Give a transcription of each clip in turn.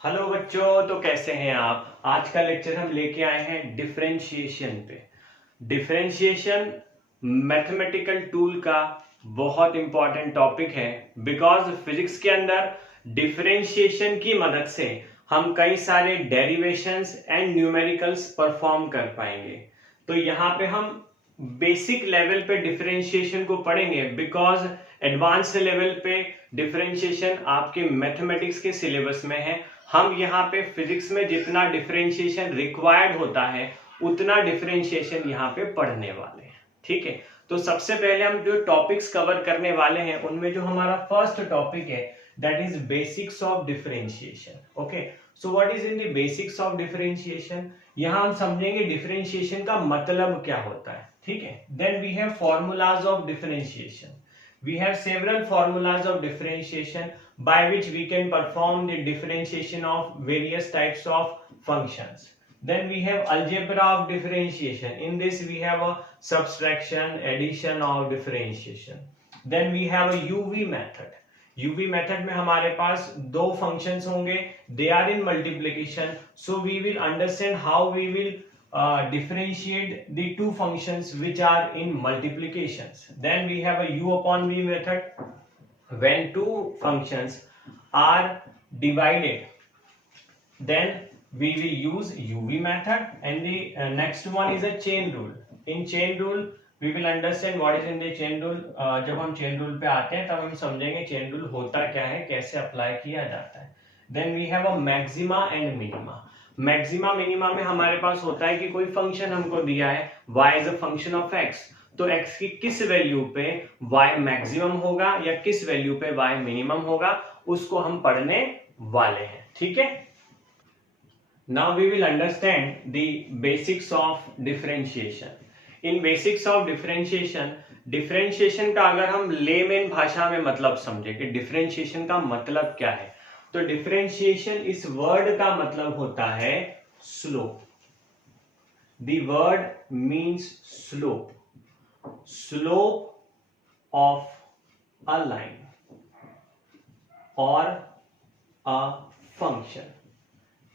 Hello बच्चों, तो कैसे हैं आप। आज का लेक्चर हम लेके आए हैं डिफरेंशिएशन पे। डिफरेंशिएशन मैथमेटिकल टूल का बहुत इंपॉर्टेंट टॉपिक है, बिकॉज फिजिक्स के अंदर डिफरेंशिएशन की मदद से हम कई सारे डेरिवेशंस एंड न्यूमेरिकल्स परफॉर्म कर पाएंगे। तो यहाँ पे हम बेसिक लेवल पे डिफरेंशिएशन को पढ़ेंगे, बिकॉज एडवांस लेवल पे डिफरेंशिएशन आपके मैथमेटिक्स के सिलेबस में है। हम यहाँ पे फिजिक्स में जितना डिफरेंशिएशन रिक्वायर्ड होता है उतना डिफरेंशिएशन यहाँ पे पढ़ने वाले हैं। ठीक है, तो सबसे पहले हम जो टॉपिक्स कवर करने वाले हैं उनमें जो हमारा फर्स्ट टॉपिक है that is basics of differentiation. Okay, so what is in the basics of differentiation. यहाँ हम समझेंगे डिफरेंशिएशन का मतलब क्या होता है। ठीक है, then we have formulas of differentiation. We have several formulas of differentiation by which we can perform the differentiation of various types of functions. Then we have algebra of differentiation. In this we have a subtraction, addition of differentiation. Then we have a UV method. UV method में हमारे पास दो functions होंगे, they are in multiplication. So we will understand how we will differentiate the two functions which are in multiplications. Then we have a u upon v method. When two functions are divided, then we will use uv method. And the next one is a chain rule. In chain rule we will understand what is in the chain rule. जब हम chain rule पे आते हैं तब हम समझेंगे chain rule होता क्या है, कैसे अप्लाई किया जाता है. Then we have a maxima and minima. Maxima minima में हमारे पास होता है कि कोई फंक्शन हमको दिया है y is a function of x, तो x की किस वैल्यू पे y मैक्सिमम होगा या किस वैल्यू पे y मिनिमम होगा उसको हम पढ़ने वाले हैं। ठीक है, now we will understand the basics of differentiation. In basics of differentiation, differentiation का अगर हम लेमैन भाषा में मतलब समझे कि डिफरेंशिएशन का मतलब क्या है, तो डिफरेंशिएशन इस वर्ड का मतलब होता है slope. The word means slope, slope of a line और अ फंक्शन।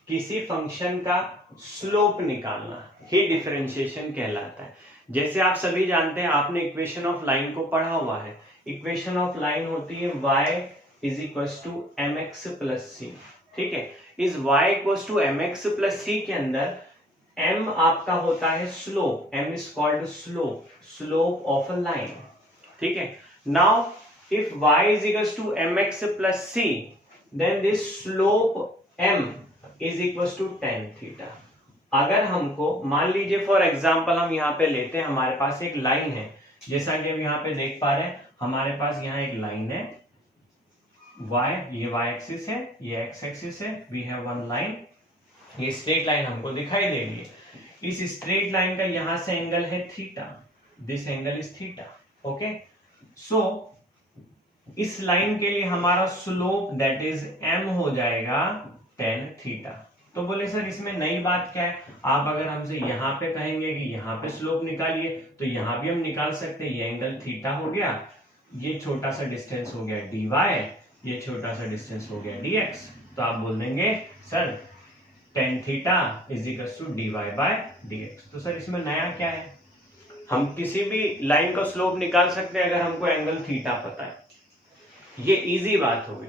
किसी फंक्शन का स्लोप निकालना ही डिफरेंशिएशन कहलाता है। जैसे आप सभी जानते हैं, आपने इक्वेशन ऑफ लाइन को पढ़ा हुआ है। इक्वेशन ऑफ लाइन होती है y is equal to M X plus C. ठीक है, इस y equal to M X plus C के अंदर m आपका होता है slope, m is called slope, slope of a line. ठीक है, now if y is equal to M X plus C then this slope m is equal to tan theta. अगर हमको मान लीजिए फॉर एग्जांपल हम यहाँ पे लेते हैं, हमारे पास एक लाइन है, जैसा कि हम यहाँ पे देख पा रहे हैं, हमारे पास यहाँ एक लाइन है y, ये y एक्सिस है, ये x एक्सिस है, वी हैव वन लाइन, ये स्ट्रेट लाइन हमको दिखाई दे रही है। इस स्ट्रेट लाइन का यहां से एंगल है theta, this angle is theta. Okay, so इस लाइन के लिए हमारा स्लोप दैट इज m हो जाएगा tan थीटा। तो बोले सर इसमें नई बात क्या है, आप अगर हमसे यहाँ पे कहेंगे कि यहाँ पे स्लोप निकालिए तो यहाँ भी हम निकाल सकते हैं। ये एंगल थीटा हो गया, ये छोटा सा डिस्टेंस हो गया dy, ये छोटा सा डिस्टेंस हो गया dx, तो आप बोल देंगे sir tan theta is equal to dy by dx। तो सर इसमें नया क्या है, हम किसी भी लाइन का स्लोप निकाल सकते हैं अगर हमको एंगल थीटा पता है, ये इजी बात होगी।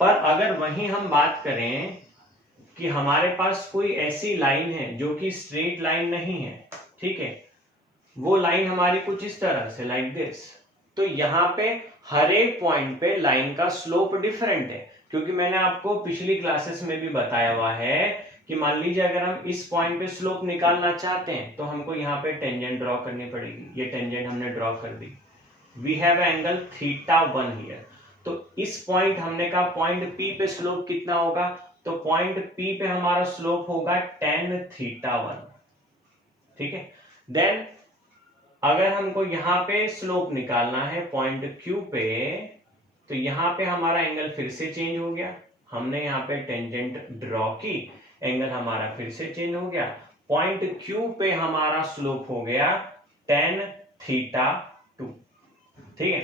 पर अगर वहीं हम बात करें कि हमारे पास कोई ऐसी लाइन है जो कि स्ट्रेट लाइन नहीं है, ठीक है, वो लाइन हमारी कुछ इस तरह से लाइक दिस, तो यहाँ पे हर एक पॉइंट पे लाइन का स्लोप डिफरेंट है। क्योंकि मैंने आपको पिछली क्लासेस में भी बताया हुआ है कि मान लीजिए अगर हम इस पॉइंट पे स्लोप निकालना चाहते हैं तो हमको यहाँ पे टेंजेंट ड्रॉ करनी पड़ेगी। ये टेंजेंट हमने ड्रॉ कर दी, we have angle theta 1 here. तो इस पॉइंट हमने कहा पॉइंट P पे स्लोप कितना होगा, तो पॉइंट P पे हमारा स्लोप होगा tan थीटा 1। ठीक है, देन अगर हमको यहाँ पे स्लोप निकालना है पॉइंट Q पे, तो यहाँ पे हमारा एंगल फिर से चेंज हो गया, हमने यहाँ पे टेंजेंट ड्रॉ की, एंगल हमारा फिर से चेंज हो गया, पॉइंट Q पे हमारा स्लोप हो गया tan थीटा 2। ठीक है,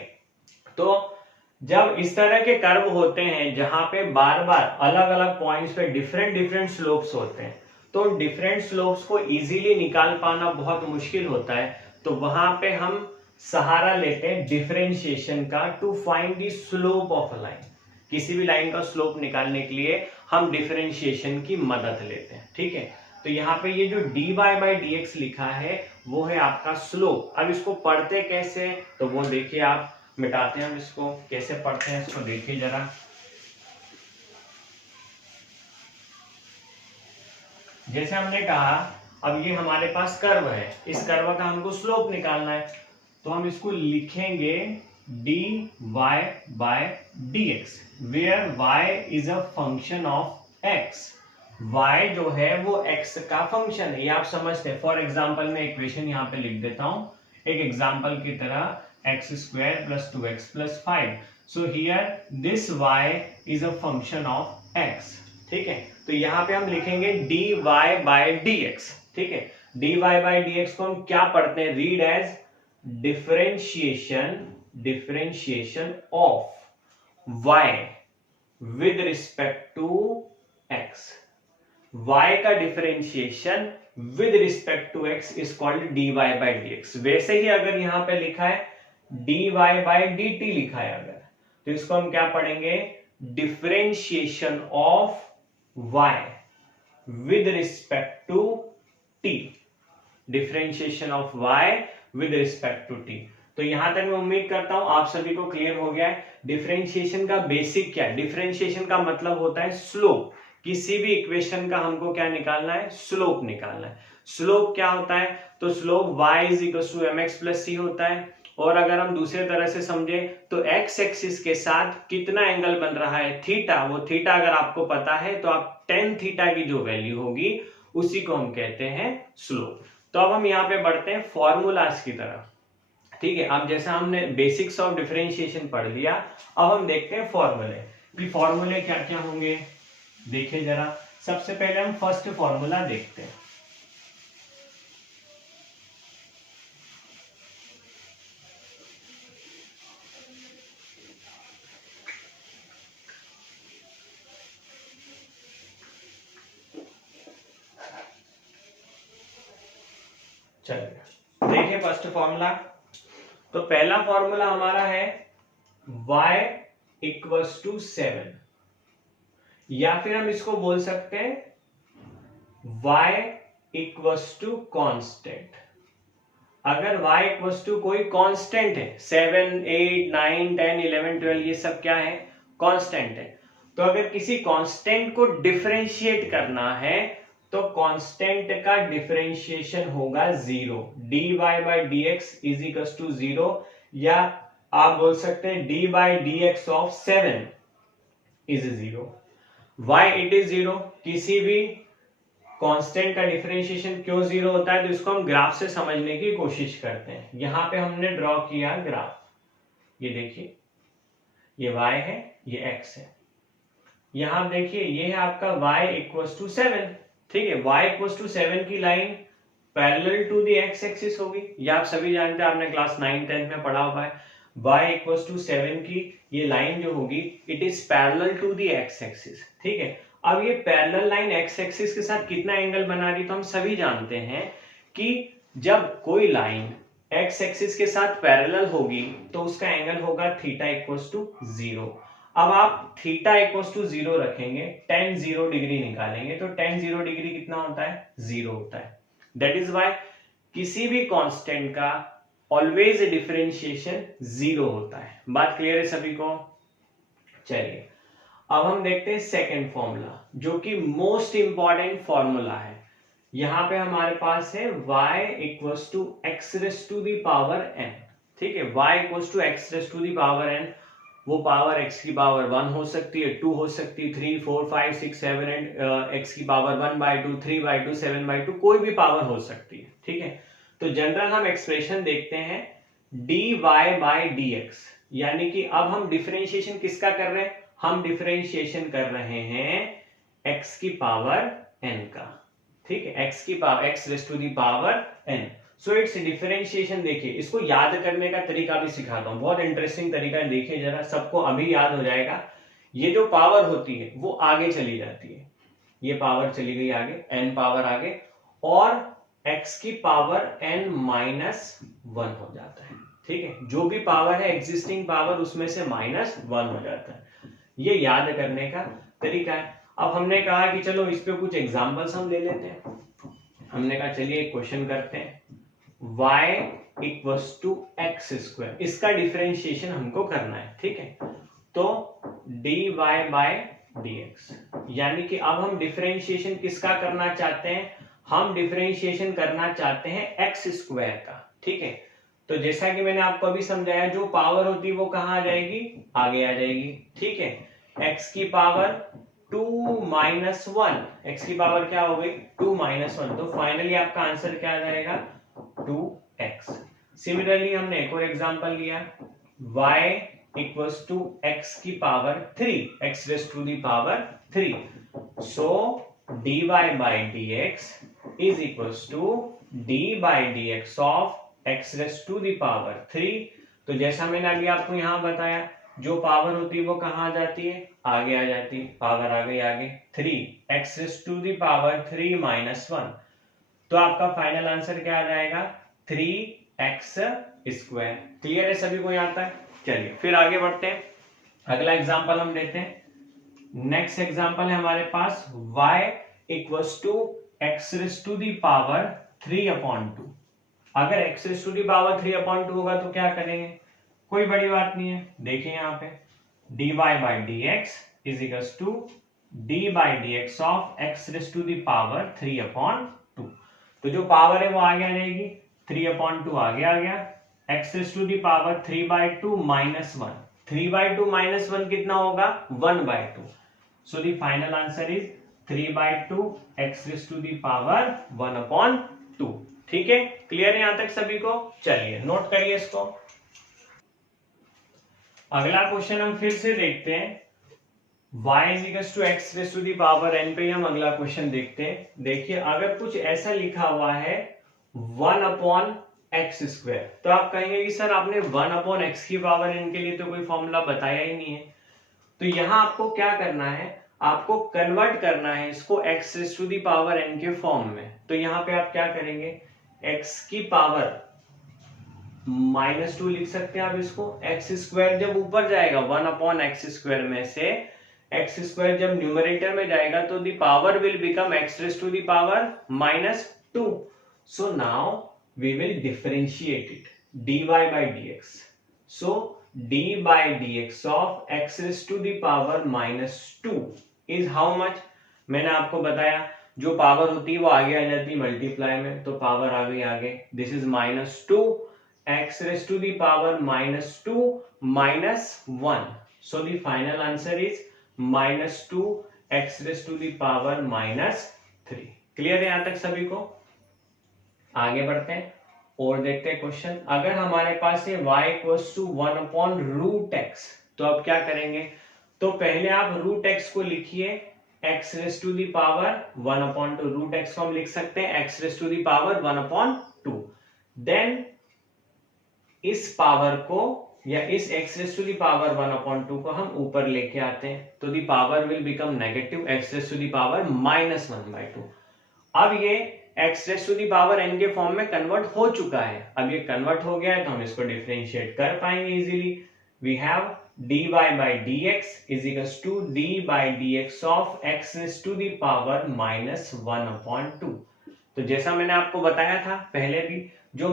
तो जब इस तरह के कर्व होते हैं जहां पे बार बार अलग अलग पॉइंट्स पे डिफरेंट डिफरेंट स्लोप्स होते हैं, तो डिफरेंट स्लोप्स को इजीली निकाल पाना बहुत मुश्किल होता है, तो वहां पे हम सहारा लेते हैं डिफरेंशिएशन का to find the slope of a line. किसी भी लाइन का स्लोप निकालने के लिए हम डिफरेंशिएशन की मदद लेते हैं, ठीक है। तो यहाँ पे ये जो dy बाई डी एक्स लिखा है वो है आपका स्लोप। अब इसको पढ़ते कैसे, तो वो देखिए, आप मिटाते हैं हम इसको, कैसे पढ़ते हैं इसको देखिए जरा। जैसे हमने कहा, अब ये हमारे पास कर्व है, इस कर्व का हमको स्लोप निकालना है, तो हम इसको लिखेंगे dy by dx, where y is a function of x। y जो है वो x का फंक्शन है, ये आप समझते हैं। फॉर एग्जाम्पल मैं इक्वेशन यहाँ पे लिख देता हूं एक एग्जाम्पल की तरह, x square plus 2x plus 5। So here this y is a function of x, ठीक है। तो यहाँ पे हम लिखेंगे dy बाय dx, ठीक है। dy बाय dx को हम क्या पढ़ते हैं, read as differentiation of y with respect to x। y का differentiation with respect to x is called dy by dx। वैसे ही अगर यहां पे लिखा है dy बाय dt लिखा है अगर, तो इसको हम क्या पढ़ेंगे, differentiation of y with respect to t, differentiation of y with respect to t। तो यहां तक मैं उम्मीद करता हूं आप सभी को क्लियर हो गया है डिफरेंशिएशन का बेसिक क्या है। डिफरेंशिएशन का मतलब होता है स्लोप। किसी भी इक्वेशन का हमको क्या निकालना है, स्लोप निकालना है। स्लोप क्या होता है, तो slope y is equal to mx plus c होता है। और अगर हम दूसरे तरह से समझे तो x एक्सिस के साथ कितना एंगल बन रहा है, थीटा, वो थीटा अगर आपको पता है तो आप tan थीटा की जो वैल्यू होगी उसी को हम कहते हैं स्लोप। तो अब हम यहाँ पे बढ़ते हैं फॉर्मूलाज की तरफ, ठीक है। अब जैसा हमने बेसिक्स ऑफ डिफरेंशिएशन पढ़ लिया, अब हम देखते हैं फॉर्मूले कि फॉर्मूले क्या क्या होंगे। देखिए जरा, सबसे पहले हम फर्स्ट फॉर्मूला देखते हैं। चलिए देखिए फर्स्ट फॉर्मूला। तो पहला फॉर्मूला हमारा है y इक्वल्स टू 7, या फिर हम इसको बोल सकते हैं y इक्वल्स टू कांस्टेंट। अगर y इक्वल्स टू कोई कांस्टेंट है, 7, 8, 9, 10, 11, 12 ये सब क्या है, कांस्टेंट है। तो अगर किसी कांस्टेंट को डिफरेंशिएट करना है तो कांस्टेंट का डिफरेंशिएशन होगा 0, dy by dx is equal to 0, या आप बोल सकते हैं dy by dx of 7 is 0। Why it is 0, किसी भी कांस्टेंट का डिफरेंशिएशन क्यों 0 होता है, तो इसको हम ग्राफ से समझने की कोशिश करते हैं। यहां पे हमने ड्रॉ किया ग्राफ, ये देखिए, ये y है, ये x है। यहां देखिए ये है आपका y इक्वल्स टू 7, ठीक है। y इक्वल्स टू 7 की line parallel to the x axis होगी, ये आप सभी जानते हैं, आपने क्लास 9, 10 में पढ़ा हुआ है। y इक्वल्स टू 7 की ये लाइन जो होगी, it is parallel to the x axis, ठीक है। अब ये पैरेलल लाइन x एक्सिस के साथ कितना एंगल बना रही, तो हम सभी जानते हैं कि जब कोई लाइन x एक्सिस के साथ पैरेलल होगी तो उसका एंगल होगा थीटा इक्वल्स टू 0। अब आप थीटा इक्वल्स टू 0 रखेंगे, tan 0 डिग्री निकालेंगे, तो tan 0 डिग्री कितना होता है, 0 होता है। दैट इज वाई किसी भी कांस्टेंट का ऑलवेज डिफरेंशिएशन 0 होता है। बात क्लियर है सभी को। चलिए अब हम देखते हैं सेकेंड फॉर्मूला, जो कि मोस्ट इंपॉर्टेंट फॉर्मूला है। यहां पे हमारे पास है y equals to x raise to the power n, ठीक है। y equals to x raise to the power n, वो पावर x की पावर 1 हो सकती है, 2 हो सकती है, 3, 4, 5, 6, 7 एंड x की पावर 1/2, 3/2, 7/2, कोई भी पावर हो सकती है, ठीक है। तो जनरल हम एक्सप्रेशन देखते हैं dy बाय dx, यानी कि अब हम डिफरेंशिएशन किसका कर रहे हैं, हम डिफरेंशिएशन कर रहे हैं x की पावर n का, ठीक है, x की power x raise to the power n। So it's differentiation. देखिए इसको याद करने का तरीका भी सिखाता हूँ, बहुत इंटरेस्टिंग तरीका है। देखिए जरा, सबको अभी याद हो जाएगा। ये जो पावर होती है वो आगे चली जाती है, ये पावर चली गई आगे, n पावर आगे, और x की पावर n माइनस 1 हो जाता है। ठीक है, जो भी पावर है एग्जिस्टिंग पावर उसमें से माइनस 1 हो जाता है। ये याद करने का तरीका है। अब हमने कहा कि चलो इस पे कुछ एग्जांपल्स हम ले लेते हैं। हमने कहा चलिए एक क्वेश्चन करते हैं, y equals to x square, इसका डिफरेंशिएशन हमको करना है। ठीक है, तो dy बाय dx, यानी कि अब हम डिफरेंशिएशन किसका करना चाहते हैं, हम डिफरेंशिएशन करना चाहते हैं एक्स स्क्वायर का। ठीक है, तो जैसा कि मैंने आपको अभी समझाया, जो पावर होती है वो कहां आ जाएगी, आगे आ जाएगी। ठीक है, x की पावर 2 माइनस 1, एक्स की पावर क्या हो गई 2 माइनस 1, तो फाइनली आपका आंसर क्या आ जाएगा 2x। सिमिलरली हमने एक और एग्जांपल लिया, y इक्वल्स टू x की power 3, x raise to the power 3, so dy by dx is equals to d by dx of x raise to the power 3। तो जैसा मैंने अभी आपको यहां बताया, जो पावर होती है वो कहां आ जाती है, आगे आ जाती है, पावर आ गई आगे 3, x raise to the power 3 minus 1, तो आपका फाइनल आंसर क्या आ जाएगा 3x स्क्वायर। क्लियर है सभी को यहाँ तक? चलिए फिर आगे बढ़ते हैं, अगला एग्जांपल हम लेते हैं। नेक्स्ट एग्जांपल है हमारे पास y equals to x raise to the power 3/2। अगर x raise to the power 3/2 होगा तो क्या करेंगे, कोई बड़ी बात नहीं है। देखिए यहाँ पे dy by dx is equals to d by dx of x raise to the power 3/2। तो जो पावर है वो आगे आ जाएगी, 3/2 आगे आ गया, x raise to the power 3/2 minus 1, 3/2 minus 1 कितना होगा 1/2, so the final answer is 3/2 x raise to the power 1/2। ठीक है, क्लियर है यहां तक सभी को? चलिए नोट करिए इसको। अगला क्वेश्चन हम फिर से देखते हैं, y is equals to x raise to the power n पे हम अगला क्वेश्चन देखते हैं। देखिए अगर कुछ ऐसा लिखा हुआ है 1/x स्क्वायर, तो आप कहेंगे कि सर आपने 1/x की पावर n के लिए तो कोई फॉर्मूला बताया ही नहीं है। तो यहां आपको क्या करना है, आपको कन्वर्ट करना है इसको x raise to the power n के फॉर्म में। तो यहां पे आप क्या करेंगे, x की पावर -2 लिख सकते हैं आप इसको। एक्स स्क्वायर जब ऊपर जाएगा 1/x स्क्वायर में से एक्स स्क्वायर जब न्यूमरेटर में जाएगा तो the power will become x raise to the power -2। So now we will differentiate it, dy by dx, so d by dx of x raised to the power -2 is how much? मैंने आपको बताया जो power होती है वो आगे आ जाती है मल्टीप्लाई में, तो पावर आ गई आगे, this is -2 x raised to the power -2 minus 1, so the final answer is -2 x raised to the power -3। Clear है यहां तक सभी को? आगे बढ़ते हैं और देखते हैं क्वेश्चन। अगर हमारे पास है y इक्वल्स टू 1/√x, तो अब क्या करेंगे, तो पहले आप √x को लिखिए x raise to the power 1/2, √x को हम लिख सकते हैं x raise to the power 1/2, then इस पावर को या इस x raise to the power 1/2 को हम ऊपर लेके आते हैं, तो the power will become negative x raise to the power -1/2। अब ये x raise to the power n के फॉर्म में कन्वर्ट हो चुका है, अब ये कन्वर्ट हो गया है तो हम इसको डिफरेंशिएट कर पाएंगे easily. We have dy by dx is equals to d by dx of x raised to the power -1/2। तो जैसा मैंने आपको बताया था पहले भी, जो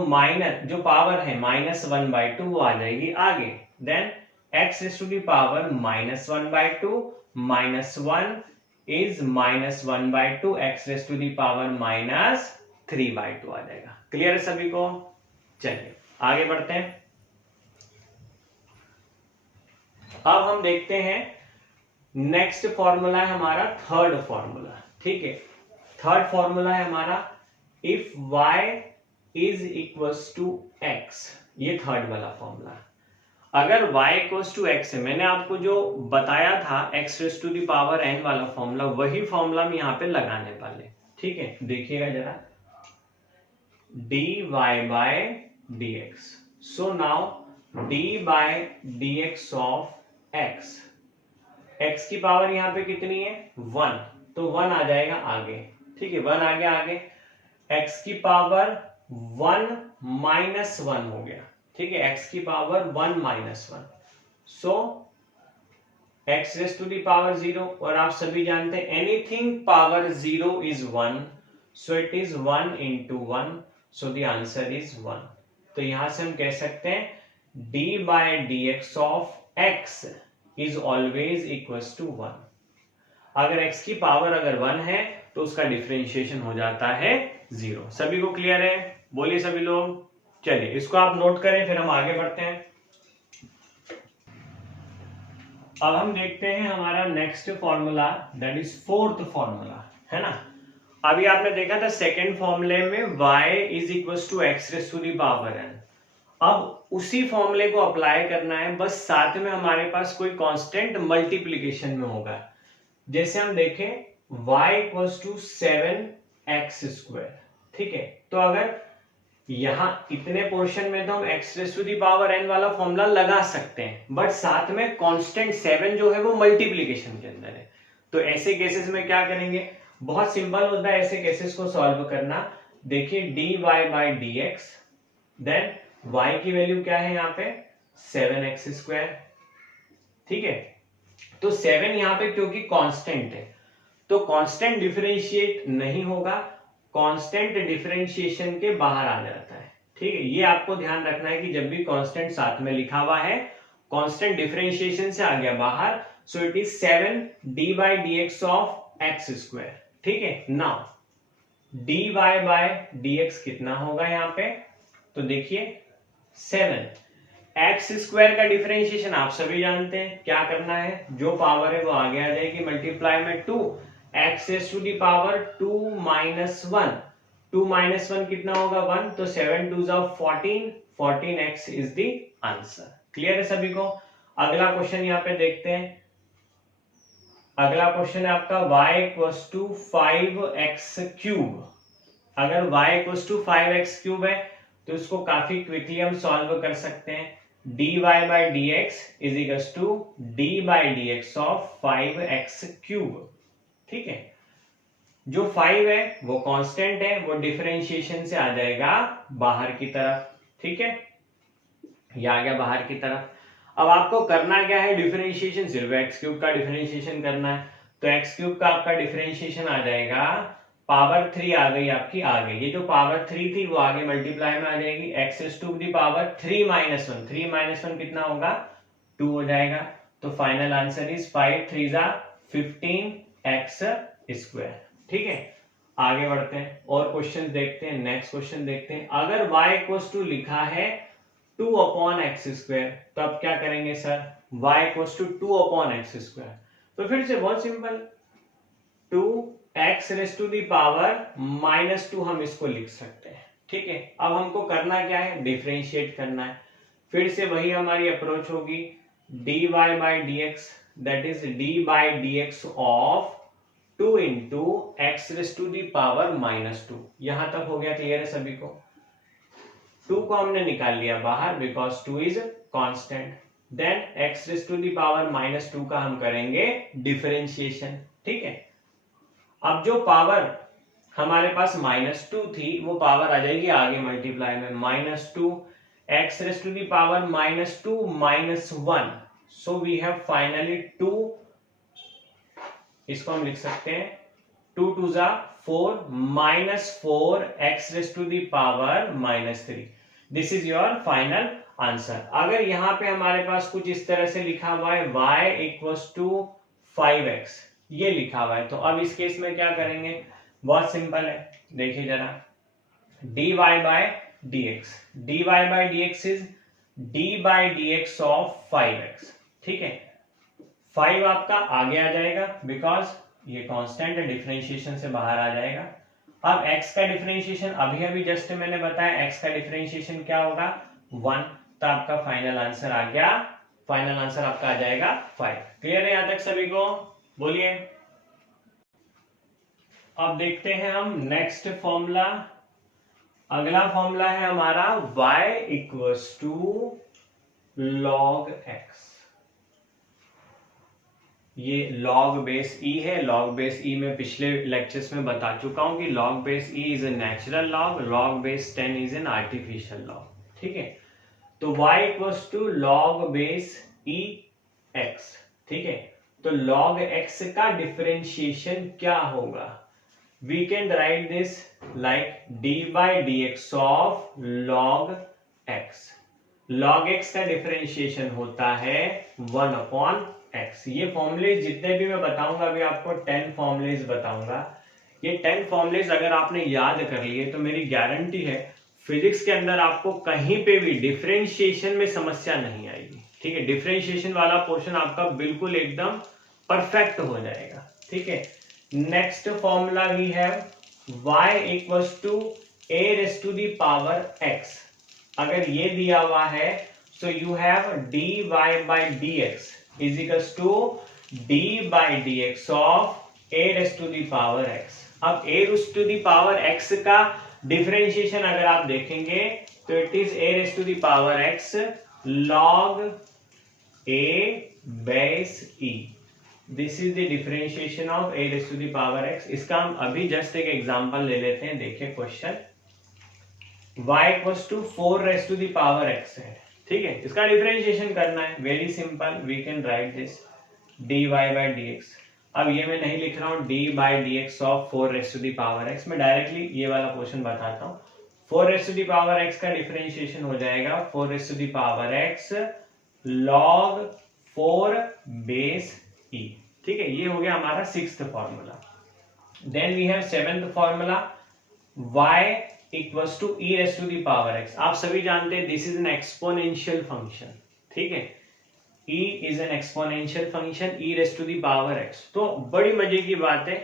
पावर है -1/2 वो आ जाएगी आगे, then x raised to the power -1/2 -1 is -1/2, x raised to the power -3/2 आ जाएगा। क्लियर है सभी को? चलिए आगे बढ़ते हैं। अब हम देखते हैं नेक्स्ट फॉर्मूला है हमारा थर्ड फॉर्मूला। ठीक है, थर्ड फॉर्मूला है हमारा if y is equals to x, ये थर्ड वाला फॉर्मूला। अगर y इक्वल्स टू x है, मैंने आपको जो बताया था x raise to the power n वाला फॉर्मूला, वही फॉर्मूला हम यहाँ पे लगाने वाले। ठीक है, देखिएगा जरा, dy by dx. So now d by dx of x, x की पावर यहाँ पे कितनी है 1, तो 1 आ जाएगा आगे, ठीक है 1 आ गया आगे, x की पावर 1 माइनस 1 हो गया, ठीक है x की power 1 minus 1, so x raise to the power 0, और आप सभी जानते हैं anything power 0 is 1, so it is 1 into 1, so the answer is 1। तो यहां से हम कह सकते हैं d by dx of x is always equals to 1। अगर x की पावर अगर 1 है तो उसका डिफरेंशिएशन हो जाता है 0। सभी को क्लियर है? बोलिए सभी लोग। चलिए इसको आप नोट करें, फिर हम आगे बढ़ते हैं। अब हम देखते हैं हमारा next formula, that is fourth formula, है ना। अभी आपने देखा था सेकेंड फॉर्मूले में y is equal to x raise to the power n। अब उसी फॉर्मूले को अप्लाई करना है, बस साथ में हमारे पास कोई कांस्टेंट मल्टीप्लिकेशन में होगा। जैसे हम देखें y equals to 7x square, ठीक है, तो अगर यहां इतने पोर्शन में तो हम x raise to the power n वाला फॉर्मूला लगा सकते हैं, बट साथ में कांस्टेंट 7 जो है वो मल्टीप्लिकेशन के अंदर है। तो ऐसे केसेस में क्या करेंगे, बहुत सिंपल होता है ऐसे केसेस को सॉल्व करना। देखिए dy by dx, then y की वैल्यू क्या है यहाँ पे 7x स्क्वायर, ठीक है। तो 7 यहाँ पे क्योंकि कांस्टेंट है तो कांस्टेंट डिफरेंशिएट नहीं होगा, कांस्टेंट डिफरेंशिएशन के बाहर आ जाता है, ठीक है। ये आपको ध्यान रखना है कि जब भी कांस्टेंट साथ में लिखा हुआ है कांस्टेंट डिफरेंशिएशन से आ गया बाहर, so it is 7 d by D x of x square, ठीक है। Now d y by D x कितना होगा यहाँ पे, तो देखिए 7 एक्स स्क्वायर का डिफरेंशिएशन आप सभी जानते हैं, क्या करना है, जो पावर है वो आगे आ जाएगी, मल्टीप्लाई में 2 x raise to the power 2 minus 1, 2 minus 1 कितना होगा 1, तो 7 2 14, 14x is the answer. Clear है सभी को? अगला क्वेश्चन यहाँ पे देखते हैं। अगला क्वेश्चन है आपका y equals to 5x cube. अगर y equals to 5x cube है तो इसको काफी क्विकली हम सॉल्व कर सकते हैं। dy by dx is equals to d by dx of 5x cube, ठीक है। जो 5 है वो कांस्टेंट है, वो डिफरेंशिएशन से आ जाएगा बाहर की तरफ, ठीक है, ये आ गया बाहर की तरफ। अब आपको करना क्या है, डिफरेंशिएशन सिर्फ एक्स क्यूब का डिफरेंशिएशन करना है, तो एक्स क्यूब का आपका डिफरेंशिएशन आ जाएगा, पावर 3 आ गई आपकी आगे, ये जो पावर 3 थी वो आगे मल्टीप्लाई में आ जाएगी, x is to the power 3 minus 1, 3 minus 1 कितना होगा 2 हो जाएगा। तो final answer is 5 3 15x square, ठीक है। आगे बढ़ते हैं और क्वेश्चन देखते हैं। नेक्स्ट क्वेश्चन देखते हैं, अगर y इक्वल्स टू लिखा है 2 अपॉन एक्स स्क्वायर, तो अब क्या करेंगे sir, y equals to 2 upon x square, तो फिर से बहुत simple 2x raise to the power -2 हम इसको लिख सकते हैं, ठीक है। अब हमको करना क्या है, डिफरेंशिएट करना है। फिर से वही हमारी अप्रोच होगी, dy by dx, that is d by dx of 2 into x raise to the power -2। यहां तक हो गया, क्लियर है सभी को? 2 को हमने निकाल लिया बाहर because 2 is constant, then x raise to the power -2 का हम करेंगे डिफरेंशिएशन, ठीक है। अब जो पावर हमारे पास -2 थी वो पावर आ जाएगी आगे मल्टीप्लाई में, -2 x raise to the power -2 -1, so we have finally 2, इसको हम लिख सकते हैं 2 2 4 -4 x raise to the power -3। This is your final answer. अगर यहाँ पे हमारे पास कुछ इस तरह से लिखा हुआ है y इक्वल्स टू 5x, ये लिखा हुआ है, तो अब इस केस में क्या करेंगे, बहुत सिंपल है, देखिए जरा, dy by dx, dy by dx is d by dx of 5x, ठीक है। 5 आपका आगे आ जाएगा बिकॉज ये कांस्टेंट है, डिफरेंशिएशन से बाहर आ जाएगा। अब x का डिफरेंशिएशन अभी अभी जस्ट मैंने बताया, x का डिफरेंशिएशन क्या होगा 1, तो आपका फाइनल आंसर आ गया, फाइनल आंसर आपका आ जाएगा 5। क्लियर है यहां तक सभी को? बोलिए। अब देखते हैं हम नेक्स्ट फॉर्मूला। अगला फॉर्मूला है हमारा y equals to log x। ये log बेस e है। log बेस e में पिछले लेक्चर्स में बता चुका हूं कि log base e is a natural log, log base 10 is an artificial log. ठीक है, तो y equals to log base e x। ठीक है, तो log x का डिफरेंशिएशन क्या होगा? We can write this like dy dx of log x। log x का डिफरेंशिएशन होता है 1/x। ये फॉर्मूले जितने भी मैं बताऊंगा, अभी आपको 10 फॉर्मूलेज बताऊंगा। ये 10 फॉर्मूलेज अगर आपने याद कर लिए तो मेरी गारंटी है फिजिक्स के अंदर आपको कहीं पे भी डिफरेंशिएशन में समस्या नहीं आएगी। ठीक है, डिफरेंशिएशन वाला पोर्शन आपका बिल्कुल एकदम परफेक्ट हो जाएगा। ठीक है, next formula we have y equals to a raise to the power x। अगर ये दिया हुआ है so you have dy by dx is equals to d by dx of a raised to the power x। अब a raised to the power x का differentiation अगर आप देखेंगे तो it is a raised to the power x log a base e। This is the differentiation of a raised to the power x। इसका हम अभी just एक example ले लेते हैं। देखिए question y equals to 4 raise to the power x है। ठीक है, इसका डिफरेंशिएशन करना है। Very simple, we can write this dy by dx। अब ये मैं नहीं लिख रहा हूँ d by dx of 4 raise to the power x, मैं डायरेक्टली ये वाला पोर्शन बताता हूँ। 4 raise to the power x का डिफरेंशिएशन हो जाएगा 4 raise to the power x log 4 base e। ठीक है, ये हो गया हमारा 6th formula. Then we have 7th formula y equals to e raise to the power x। आप सभी जानते हैं this is an exponential function. ठीक है, e is an exponential function e raise to the power x। तो बड़ी मजे की बात है,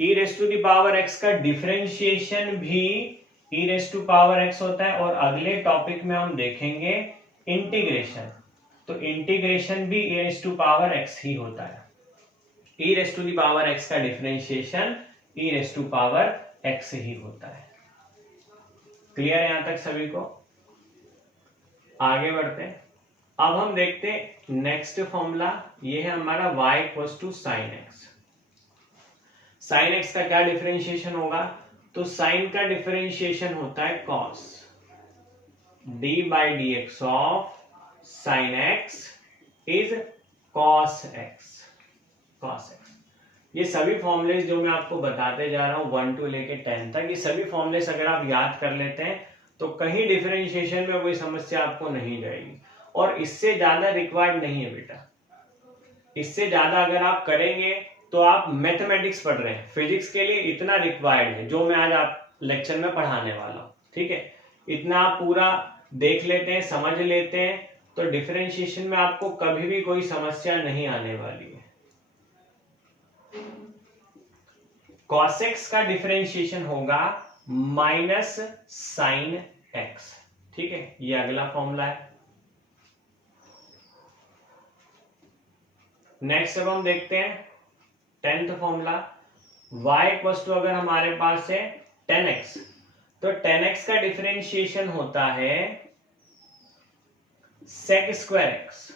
e raise to the power x का डिफरेंशिएशन भी e raise to power x होता है। और अगले टॉपिक में हम देखेंगे इंटीग्रेशन, तो इंटीग्रेशन भी e raise to power x ही होता है। e raise to the power x का differentiation e raise to power x ही होता है। क्लियर है यहां तक सभी को? आगे बढ़ते हैं। अब हम देखते हैं नेक्स्ट फॉर्मूला, ये है हमारा y equals to sine x। Sine x का क्या डिफरेंशिएशन होगा? तो साइन का डिफरेंशिएशन होता है cos d by dx of sign x is cos x। cos x, ये सभी फॉर्मुलेस जो मैं आपको बताते जा रहा हूं 1 to लेके 10 तक, ये सभी फॉर्मुलेस अगर आप याद कर लेते हैं तो कहीं डिफरेंशिएशन में कोई समस्या आपको नहीं जाएगी। और इससे ज्यादा रिक्वायर्ड नहीं है बेटा। इससे ज्यादा अगर आप करेंगे तो आप मैथमेटिक्स पढ़ रहे हैं, फिजिक्स के लिए इतना रिक्वायर्ड है जो मैं आज आप लेक्चर में पढ़ाने वाला हूं। ठीक है, इतना आप पूरा देख लेते हैं, समझ लेते हैं, तो डिफरेंशिएशन में आपको कभी भी कोई समस्या नहीं आने वाली है। cos x का डिफरेंशिएशन होगा माइनस साइन x। ठीक है, ये अगला फॉर्मूला है। नेक्स्ट अब हम देखते हैं 10th formula y equals to, अगर हमारे पास है 10x, तो 10x का डिफरेंशिएशन होता है sec square x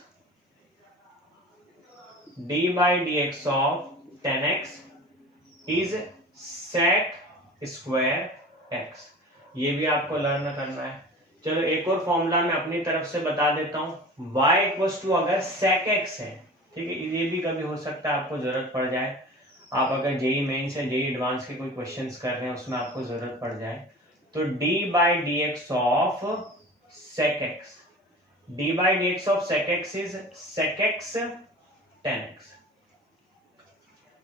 d by dx of 10x is sec square x। ये भी आपको लर्न करना है। चलो एक और फॉर्मूला मैं अपनी तरफ से बता देता हूं। y इक्वल्स टू अगर sec x है, ठीक है, ये भी कभी हो सकता है आपको जरूरत पड़ जाए। आप अगर जेई मेंस या जेई एडवांस के कोई क्वेश्चंस कर रहे हैं उसमें आपको जरूरत पड़ जाए, तो d by dx of sec x, d by dx of sec x is sec x tan x।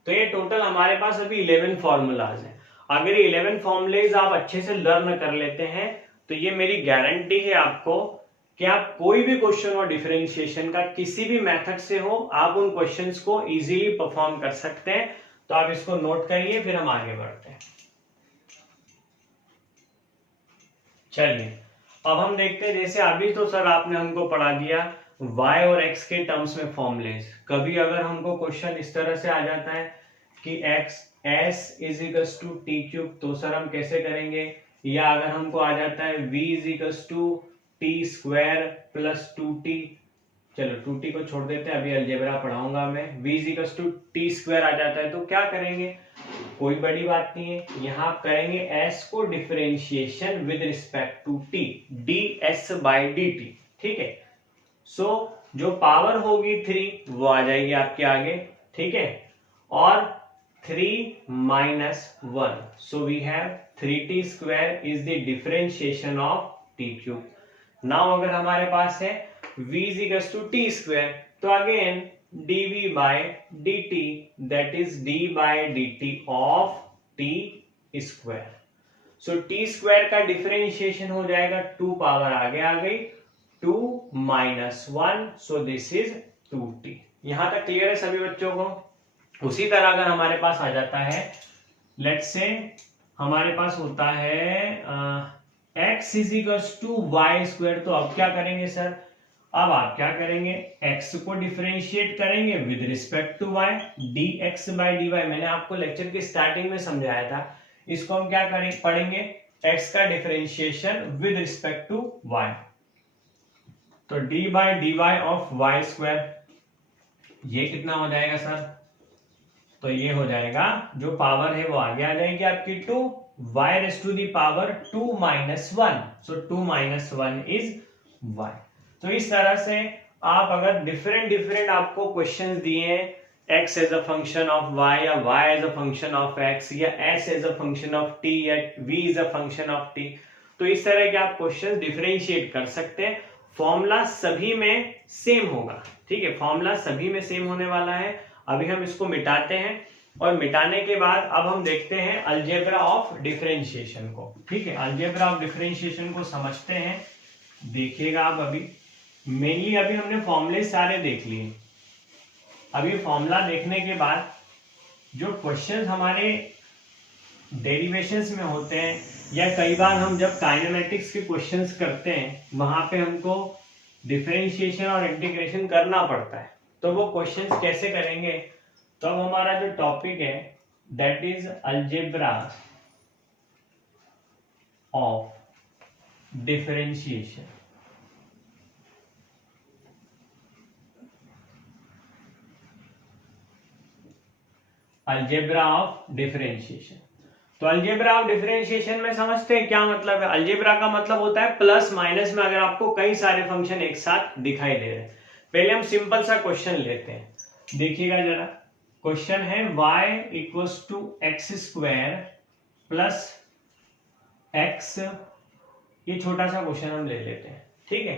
तो ये टोटल हमारे पास अभी 11 फॉर्मूलाज हैं। अगर ये 11 फॉर्मूलेज आप अच्छे से लर्न कर लेते हैं तो ये मेरी गारंटी है आपको कि आप कोई भी क्वेश्चन हो डिफरेंशिएशन का, किसी भी मेथड से हो, आप उन क्वेश्चंस को इजीली परफॉर्म कर सकते हैं। तो आप इसको नोट करिए, फिर हम आगे बढ़ते हैं। चलिए अब हम देखते हैं, जैसे अभी तो सर आपने हमको पढ़ा दिया y और x के टर्म्स में फॉर्मूलेज। कभी अगर हमको क्वेश्चन इस तरह से आ जाता है कि x s is equals to T cube, तो सर हम कैसे करेंगे? या अगर हमको आ जाता है v is equals to T square plus 2t, चलो 2t को छोड़ देते हैं, अभी अलजेब्रा पढ़ाऊंगा मैं। v is equals to T square आ जाता है तो क्या करेंगे, कोई बड़ी बात नहीं है, यहां आप करेंगे s को differentiation with respect to t, ds by dt, ठीक है। सो जो पावर होगी 3 वो आ जाएगी आपके आगे, ठीक है, और 3 minus 1, so we have 3t square is the differentiation of t cube. Now अगर हमारे पास है v is equals to T square, तो again dv by dt that is d by dt of t square. So t square का differentiation हो जाएगा 2 power आगे आ गई 2 minus 1, so this is 2t। यहां तक क्लियर है सभी बच्चों को। उसी तरह अगर हमारे पास आ जाता है, लेट्स से हमारे पास होता है x is equals to Y square, तो अब क्या करेंगे सर, अब आप क्या करेंगे, x को डिफरेंशिएट करेंगे with respect to y, dx by dy। मैंने आपको लेक्चर की स्टार्टिंग में समझाया था, इसको हम क्या करेंगे, पढ़ेंगे x का differentiation with respect to y, तो d by dy of y square, ये कितना हो जाएगा सर, तो ये हो जाएगा, जो पावर है वो आगे आ जाएगी आपकी 2, y raise to the power 2 minus 1, so 2 minus 1 is y। तो इस तरह से आप अगर डिफरेंट आपको क्वेश्चंस दिए हैं x as a function of y या y as a function of x या s as a function of t या v is a function of t, तो इस तरह के आप क्वेश्चंस डिफरेंशिएट कर सकते हैं। फॉर्मूला सभी में सेम होगा, ठीक है, फॉर्मूला सभी में सेम होने वाला है। अभी हम इसको मिटाते हैं और मिटाने के बाद अब हम देखते हैं अलजेब्रा ऑफ डिफरेंशिएशन को, ठीक है, अलजेब्रा ऑफ डिफरेंशिएशन को समझते हैं। देखिएगा आप, अभी मेनली अभी हमने फॉर्मूले सारे देख लिए, अभी फॉर्मूला देखने के बाद जो क्वेश्चंस हमारे डेरिवेशंस में होते हैं या कई बार हम जब काइनेमेटिक्स के क्वेश्चंस करते हैं वहां पे हमको डिफरेंशिएशन और इंटीग्रेशन करना पड़ता है, तो वो क्वेश्चंस कैसे करेंगे, तो अब हमारा जो टॉपिक है that is algebra of differentiation. Algebra of differentiation, तो अलजेब्रा ऑफ डिफरेंशिएशन में समझते हैं क्या मतलब है। अलजेब्रा का मतलब होता है प्लस माइनस में अगर आपको कई सारे फंक्शन एक साथ दिखाई दे रहे हैं। पहले हम सिंपल सा क्वेश्चन लेते हैं, देखिएगा जरा, क्वेश्चन है y equals to x square plus X, ये छोटा सा क्वेश्चन हम ले लेते हैं, ठीक है।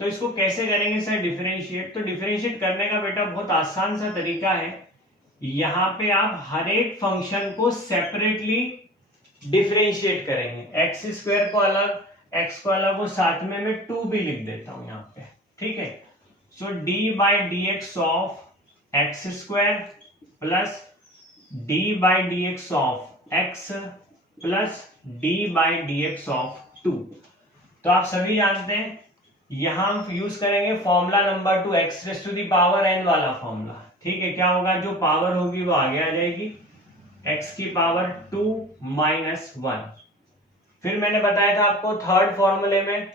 तो इसको कैसे करेंगे सर डिफरेंशिएट, तो डिफरेंशिएट करने का बेटा बहुत आसान सा तरीका है, यहां पे आप हर एक फंक्शन को सेपरेटली डिफरेंशिएट करेंगे, एक्स स्क्वायर को अलग एक्स को अलग, वो साथ में मैं 2 भी लिख देता हूं यहाँ पे, ठीक है। सो d by D x of x square plus d by D x of x plus d by D x of 2। तो आप सभी जानते हैं यहां हम यूज करेंगे formula number 2, X raise to the power n वाला फॉर्मूला, ठीक है। क्या होगा, जो पावर होगी वो आगे आ जाएगी, x की पावर 2 माइनस 1। फिर मैंने बताया था आपको थर्ड फॉर्मूले में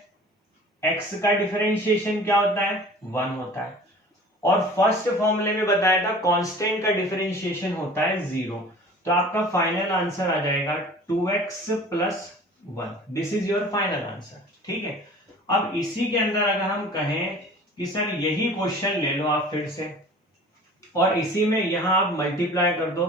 x का डिफरेंशिएशन क्या होता है, 1 होता है, और फर्स्ट फॉर्मूले में बताया था कांस्टेंट का डिफरेंशिएशन होता है 0। तो आपका फाइनल आंसर आ जाएगा 2x plus 1, this is your final answer, ठीक है। अब इसी के अंदर अगर हम कहें कि सर यही क्वेश्चन ले लो आप फिर से, और इसी में यहां आप मल्टीप्लाई कर दो,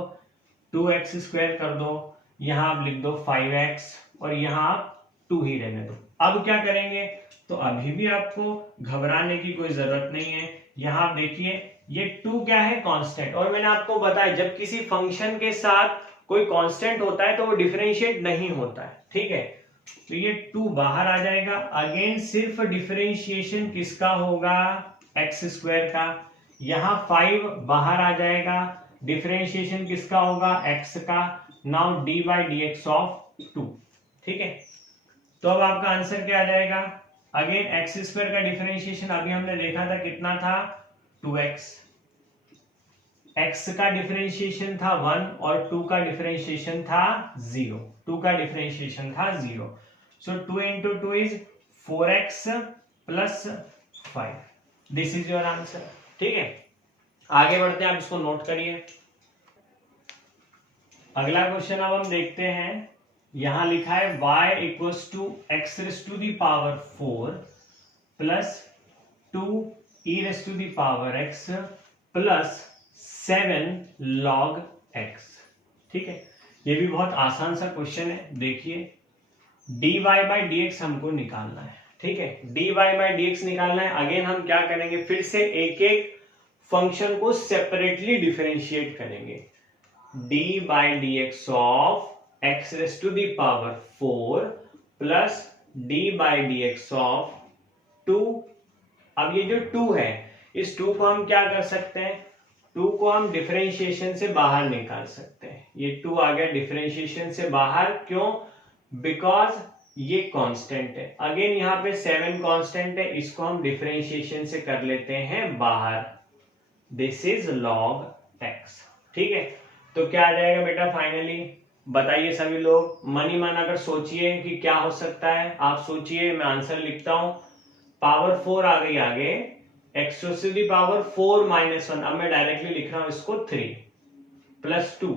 2x स्क्वायर कर दो, यहां आप लिख दो 5x और यहां आप 2 ही रहने दो। अब क्या करेंगे, तो अभी भी आपको घबराने की कोई जरूरत नहीं है। यहां आप देखिए ये 2 क्या है, कांस्टेंट, और मैंने आपको बताया जब किसी फंक्शन के साथ कोई कांस्टेंट होता है तो वो डिफरेंशिएट नहीं होता है, ठीक है। तो ये 2 बाहर आ जाएगा, अगेन सिर्फ डिफरेंशिएशन किसका होगा, एक्स स्क्वायर का। यहां 5 बाहर आ जाएगा, डिफरेंशिएशन किसका होगा, x का। Now d by D x of 2, ठीक है। तो अब आपका आंसर क्या आ जाएगा, अगेन एक्स स्क्वायर का डिफरेंशिएशन अभी हमने देखा था कितना था, 2x, x का डिफरेंशिएशन था 1 और 2 का डिफरेंशिएशन था 0, 2 का डिफरेंशिएशन था 0। सो 2 into 2 is 4x plus 5। This is your answer. ठीक है, आगे बढ़ते हैं, आप इसको नोट करिए। अगला क्वेश्चन अब हम देखते हैं। यहां लिखा है y equals to x raise to the power 4 plus 2 E raise to the power x plus 7 log x। ठीक है, ये भी बहुत आसान सा क्वेश्चन है। देखिए dy बाई dx हमको निकालना है। ठीक है, dy बाई dx निकालना है। अगेन हम क्या करेंगे, फिर से एक एक फंक्शन को सेपरेटली डिफरेंशिएट करेंगे। dy by dx of x raise to the power 4 plus dy by dx of 2। अब ये जो 2 है, इस 2 को हम क्या कर सकते हैं, 2 को हम डिफरेंशिएशन से बाहर निकाल सकते हैं। ये 2 आ गया डिफरेंशिएशन से बाहर, क्यों, बिकॉज ये कांस्टेंट है। अगेन यहाँ पे 7 कांस्टेंट है, इसको हम डिफरेंशिएशन से कर लेते हैं बाहर। This is log x। ठीक है, तो क्या आ जाएगा बेटा फाइनली, बताइए सभी लोग, मन ही मन अगर सोचिए कि क्या हो सकता है। आप सोचिए, मैं आंसर लिखता हूं। पावर 4 आ गई आगे, x to the power 4 minus 1। अब मैं डायरेक्टली लिख रहा हूं इसको 3 plus 2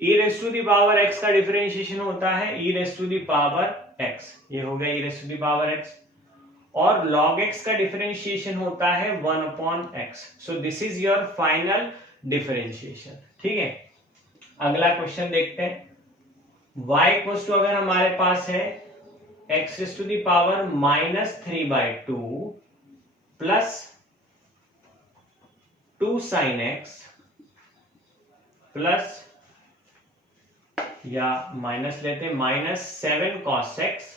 E raise to the power x का डिफरेंशिएशन होता है e raise to the power x, ये हो गया e raise to the power x, और log x का डिफरेंशिएशन होता है 1 upon x. So this is your final differentiation. ठीक है, अगला क्वेश्चन देखते हैं। y इक्वल्स टू, अगर हमारे पास है x raise to the power minus 3/2 plus 2 sin x plus, या माइनस लेते हैं, माइनस 7 cos x,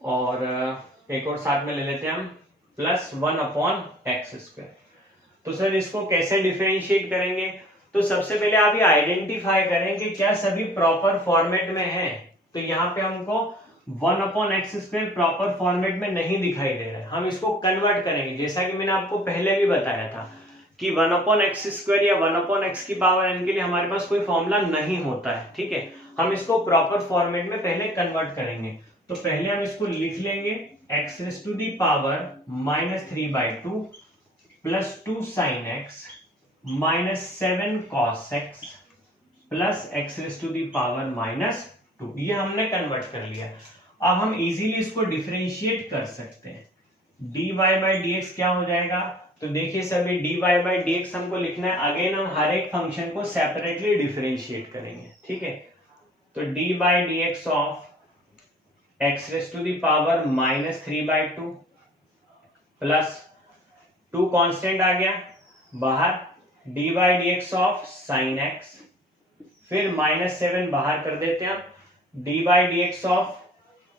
और एक और साथ में ले लेते हैं हम प्लस 1 अपॉन एक्स स्क्वायर। तो सर इसको कैसे डिफरेंशिएट करेंगे, तो सबसे पहले आप ये आइडेंटिफाई करें कि क्या सभी प्रॉपर फॉर्मेट में है। तो यहाँ पे हमको 1 upon x square proper format में नहीं दिखाई दे रहा है, हम इसको कन्वर्ट करेंगे। जैसा कि मैंने आपको पहले भी बताया था कि 1 अपॉन एक्स स्क्वायर या 1 अपॉन एक्स की पावर n के लिए हमारे पास कोई फॉर्मूला नहीं होता है। ठीक है, हम इसको प्रॉपर फॉर्मेट में पहले कन्वर्ट करेंगे। तो पहले हम इसको लिख लेंगे X raise to the power minus 3/2 plus 2 sine X minus 7 cos X plus X raise to the power minus 2। ये हमने कन्वर्ट कर लिया। अब हम इजीली इसको डिफरेंशिएट कर सकते हैं। dy बाई dx क्या हो जाएगा, तो देखिए सभी dy बाई dx हमको लिखना है। अगेन हम हर एक फंक्शन को सेपरेटली डिफरेंशिएट करेंगे। ठीक है, तो dy by dx of x raise to the power minus 3/2 plus 2 constant आ गया बाहर, dy by dx of sine x, फिर माइनस 7 बाहर कर देते हैं हम, dy by dx of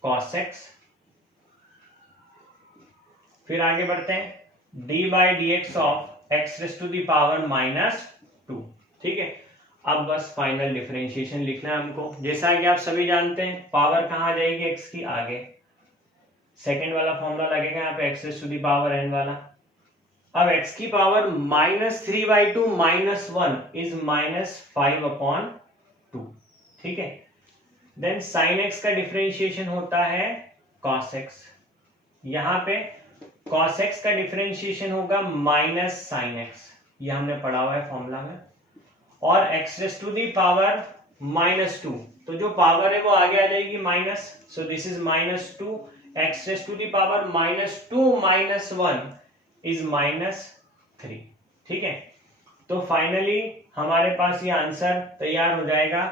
cos x, फिर आगे बढ़ते हैं dy by dx of x raise to the power minus 2। ठीक है, अब बस फाइनल डिफरेंशिएशन लिखना है हमको। जैसा कि आप सभी जानते हैं, पावर कहां जाएगी, एक्स की आगे, सेकेंड वाला फॉर्मूला लगेगा यहाँ पे X raise to the power n वाला। अब x की पावर minus 3/2 minus 1 is minus 5 upon 2। ठीक है, देन साइन x का डिफरेंशिएशन होता है cos x। यहां पे cos x का डिफरेंशिएशन होगा माइनस साइन x, ये हमने पढ़ा हुआ है फॉर्मूला में, और x raise to the power minus 2, तो जो पावर है वो आगे आ जाएगी minus. So this is minus 2, x raise to the power minus 2 minus 1 is minus 3। ठीक है, तो फाइनली हमारे पास ये आंसर तैयार हो जाएगा।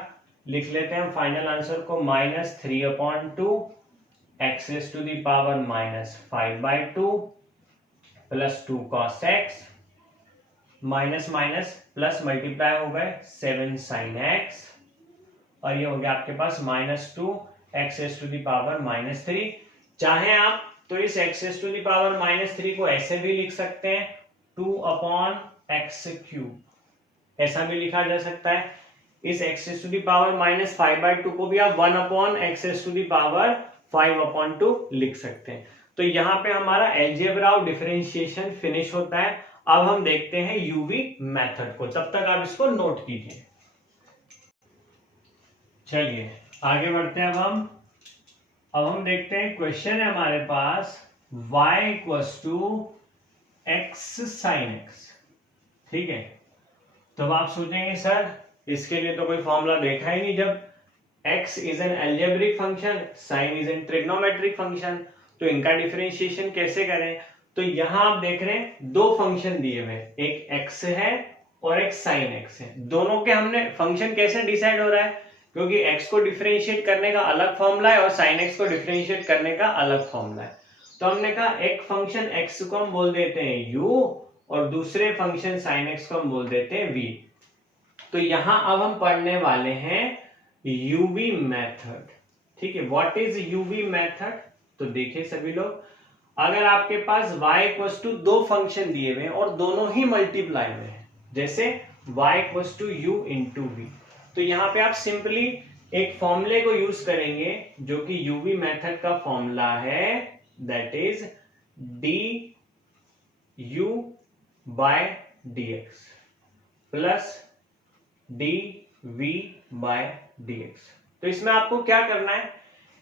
लिख लेते हैं हम फाइनल आंसर को, minus 3/2 X raise to the power minus 5/2 plus 2 cos x, minus minus plus multiply हो गए 7 साइन x, और ये हो गया आपके पास minus 2 x raise to the power minus 3। चाहे आप तो इस x raise to the power minus 3 को ऐसे भी लिख सकते हैं 2 अपॉन एक्स क्यूब, ऐसा भी लिखा जा सकता है। इस x raise to the power minus 5/2 को भी आप 1 upon X raise to the power 5/2 लिख सकते हैं। तो यहाँ पे हमारा अलजेब्रा ऑफ डिफरेंशिएशन फिनिश होता है। अब हम देखते हैं यूवी मेथड को, तब तक आप इसको नोट कीजिए। चलिए आगे बढ़ते हैं। अब हम देखते हैं, क्वेश्चन है हमारे पास y equals to X sine X. ठीक है, तो अब आप सोचेंगे सर इसके लिए तो कोई फॉर्मूला देखा ही नहीं, जब x is an algebraic function, sin is an trigonometric function, तो इनका डिफरेंशिएशन कैसे करें। तो यहां आप देख रहे हैं दो फंक्शन दिए हुए, एक x है और एक sin x है। दोनों के हमने फंक्शन कैसे डिसाइड हो रहा है, क्योंकि x को डिफरेंशिएट करने का अलग फॉर्मूला है और sin x को डिफरेंशिएट करने का अलग फॉर्मूला है। तो हमने कहा एक फंक्शन x को हम बोल देते हैं u और दूसरे फंक्शन sin x को हम बोल देते हैं v। तो यहां अब हम पढ़ने वाले हैं यूवी मेथड। ठीक है, व्हाट इज यूवी मेथड। तो देखिए सभी लोग, अगर आपके पास y इक्वल्स टू दो फंक्शन दिए हुए और दोनों ही मल्टीप्लाई में है, जैसे y equals to u into V, तो यहाँ पे आप सिंपली एक फॉर्मूले को यूज करेंगे जो कि यूवी मेथड का फॉर्मूला है, that is D U by D X plus D V by dx। तो इसमें आपको क्या करना है,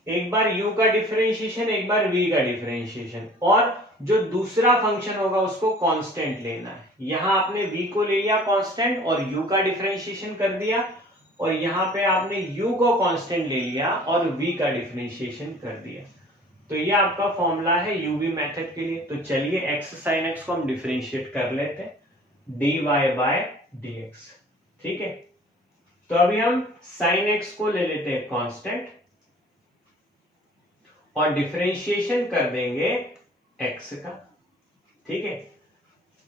एक बार u का डिफरेंशिएशन, एक बार v का डिफरेंशिएशन, और जो दूसरा फंक्शन होगा उसको कांस्टेंट लेना है। यहां आपने v को ले लिया कांस्टेंट और u का डिफरेंशिएशन कर दिया, और यहां पे आपने u को कांस्टेंट ले लिया और v का डिफरेंशिएशन कर दिया। तो ये आपका फॉर्मूला है यूवी मेथड के लिए। तो चलिए x sin x को हम डिफरेंशिएट कर लेते हैं, dy बाय dx। ठीक है, तो अभी हम sin x को ले लेते हैं कांस्टेंट और डिफरेंशिएशन कर देंगे x का। ठीक है,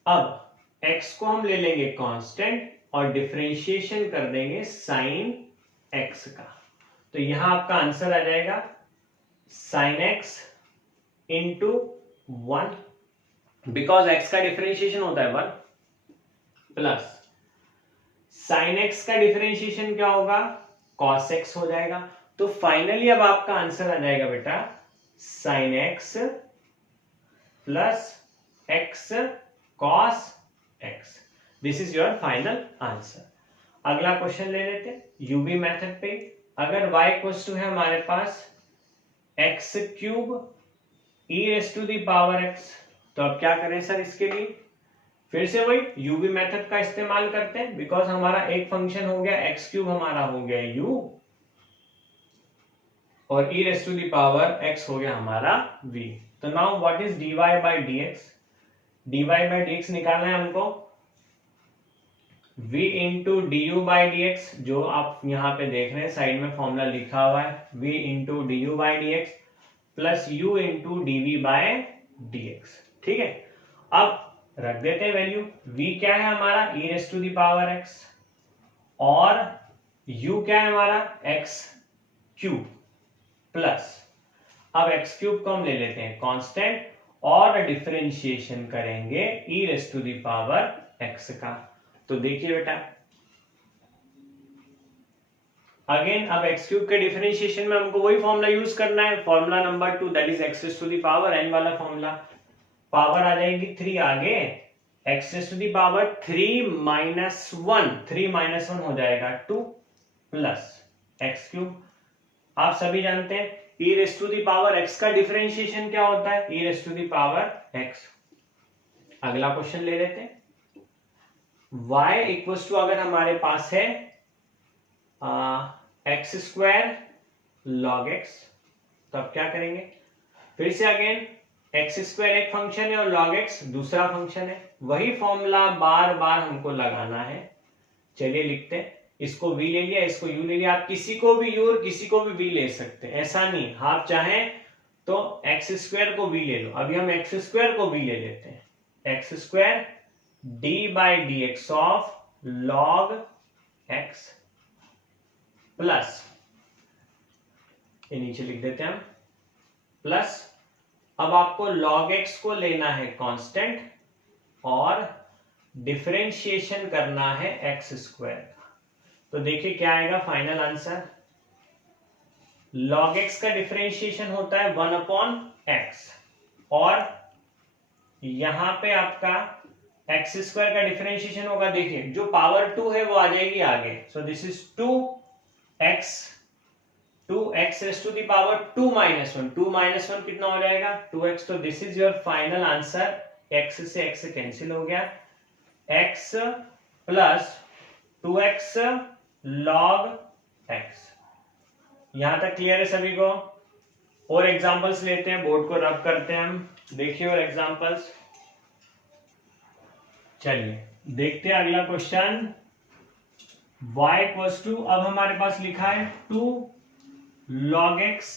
अब x को हम ले लेंगे कांस्टेंट और डिफरेंशिएशन कर देंगे sin x का। तो यहां आपका आंसर आ जाएगा sin x into 1, because x का डिफरेंशिएशन होता है 1, प्लस sin x का डिफरेंशिएशन क्या होगा, cos x हो जाएगा। तो फाइनली अब आपका आंसर आ जाएगा बेटा sin x plus x cos x। This is your final answer. अगला क्वेश्चन ले लेते हैं यूवी मेथड पे। अगर y इक्वल्स टू है हमारे पास x cube e raise to the power x, तो अब क्या करें सर इसके लिए, फिर से वही यूवी मेथड का इस्तेमाल करते हैं, बिकॉज हमारा एक फंक्शन हो गया एक्स क्यूब, हमारा हो गया u, और e raise to the power x हो गया हमारा v। तो now what is dy by dx, dy by dx निकालना है हमको, v into D U by D X, जो आप यहाँ पे देख रहे हैं साइड में फॉर्मूला लिखा हुआ है, v into D U by D X plus u into D V by D X. ठीक है, अब रख देते हैं वैल्यू। v क्या है हमारा e raise to the power x, और u क्या है हमारा x क्यूब, प्लस अब x क्यूब को हम ले लेते हैं कांस्टेंट और डिफरेंशिएशन करेंगे e raise to the power x का। तो देखिए बेटा, अगेन अब x क्यूब के डिफरेंशिएशन में हमको वही फॉर्मूला यूज करना है, formula number 2, that is x raise to the power n वाला फॉर्मूला। पावर आ जाएगी 3 आगे, x raise to the power 3 minus 1, 3 minus 1 हो जाएगा 2, प्लस x क्यूब। आप सभी जानते हैं e raise to the power x का डिफरेंशिएशन क्या होता है, e raise to the power x। अगला क्वेश्चन ले लेते हैं, y इक्वल्स टू अगर हमारे पास है एक्स स्क्वायर लॉग एक्स, तो अब क्या करेंगे, फिर से अगेन एक्स स्क्वायर एक फंक्शन है और लॉग एक्स दूसरा फंक्शन है, वही फॉर्मूला बार बार हमको लगाना है। चलिए लिखते हैं, इसको v ले लिया, इसको u ले लिया, आप किसी को भी u और किसी को भी v ले सकते हैं, ऐसा नहीं, आप चाहें तो एक्स स्क्वायर को v ले लो। अभी हम एक्स स्क्वायर को v ले लेते हैं, x square d by D x of log x plus, ये नीचे लिख देते हैं हम, प्लस अब आपको log x को लेना है कांस्टेंट और डिफरेंशिएशन करना है एक्स स्क्वायर का। तो देखिए क्या आएगा फाइनल आंसर, log x का डिफरेंशिएशन होता है 1 अपॉन x, और यहां पे आपका एक्स स्क्वायर का डिफरेंशिएशन होगा, देखिए जो पावर 2 है वो आ जाएगी आगे, so this is 2x raise to the power 2 minus 1, 2 minus 1 कितना हो जाएगा 2x, तो this is your final answer, x से x कैंसिल हो गया, x plus 2x log x। यहां तक क्लियर है सभी को? और एग्जांपल्स लेते हैं, बोर्ड को रब करते हैं हम, देखिए और एग्जांपल्स। चलिए देखते हैं अगला क्वेश्चन, y इक्वल्स टू, अब हमारे पास लिखा है 2 log x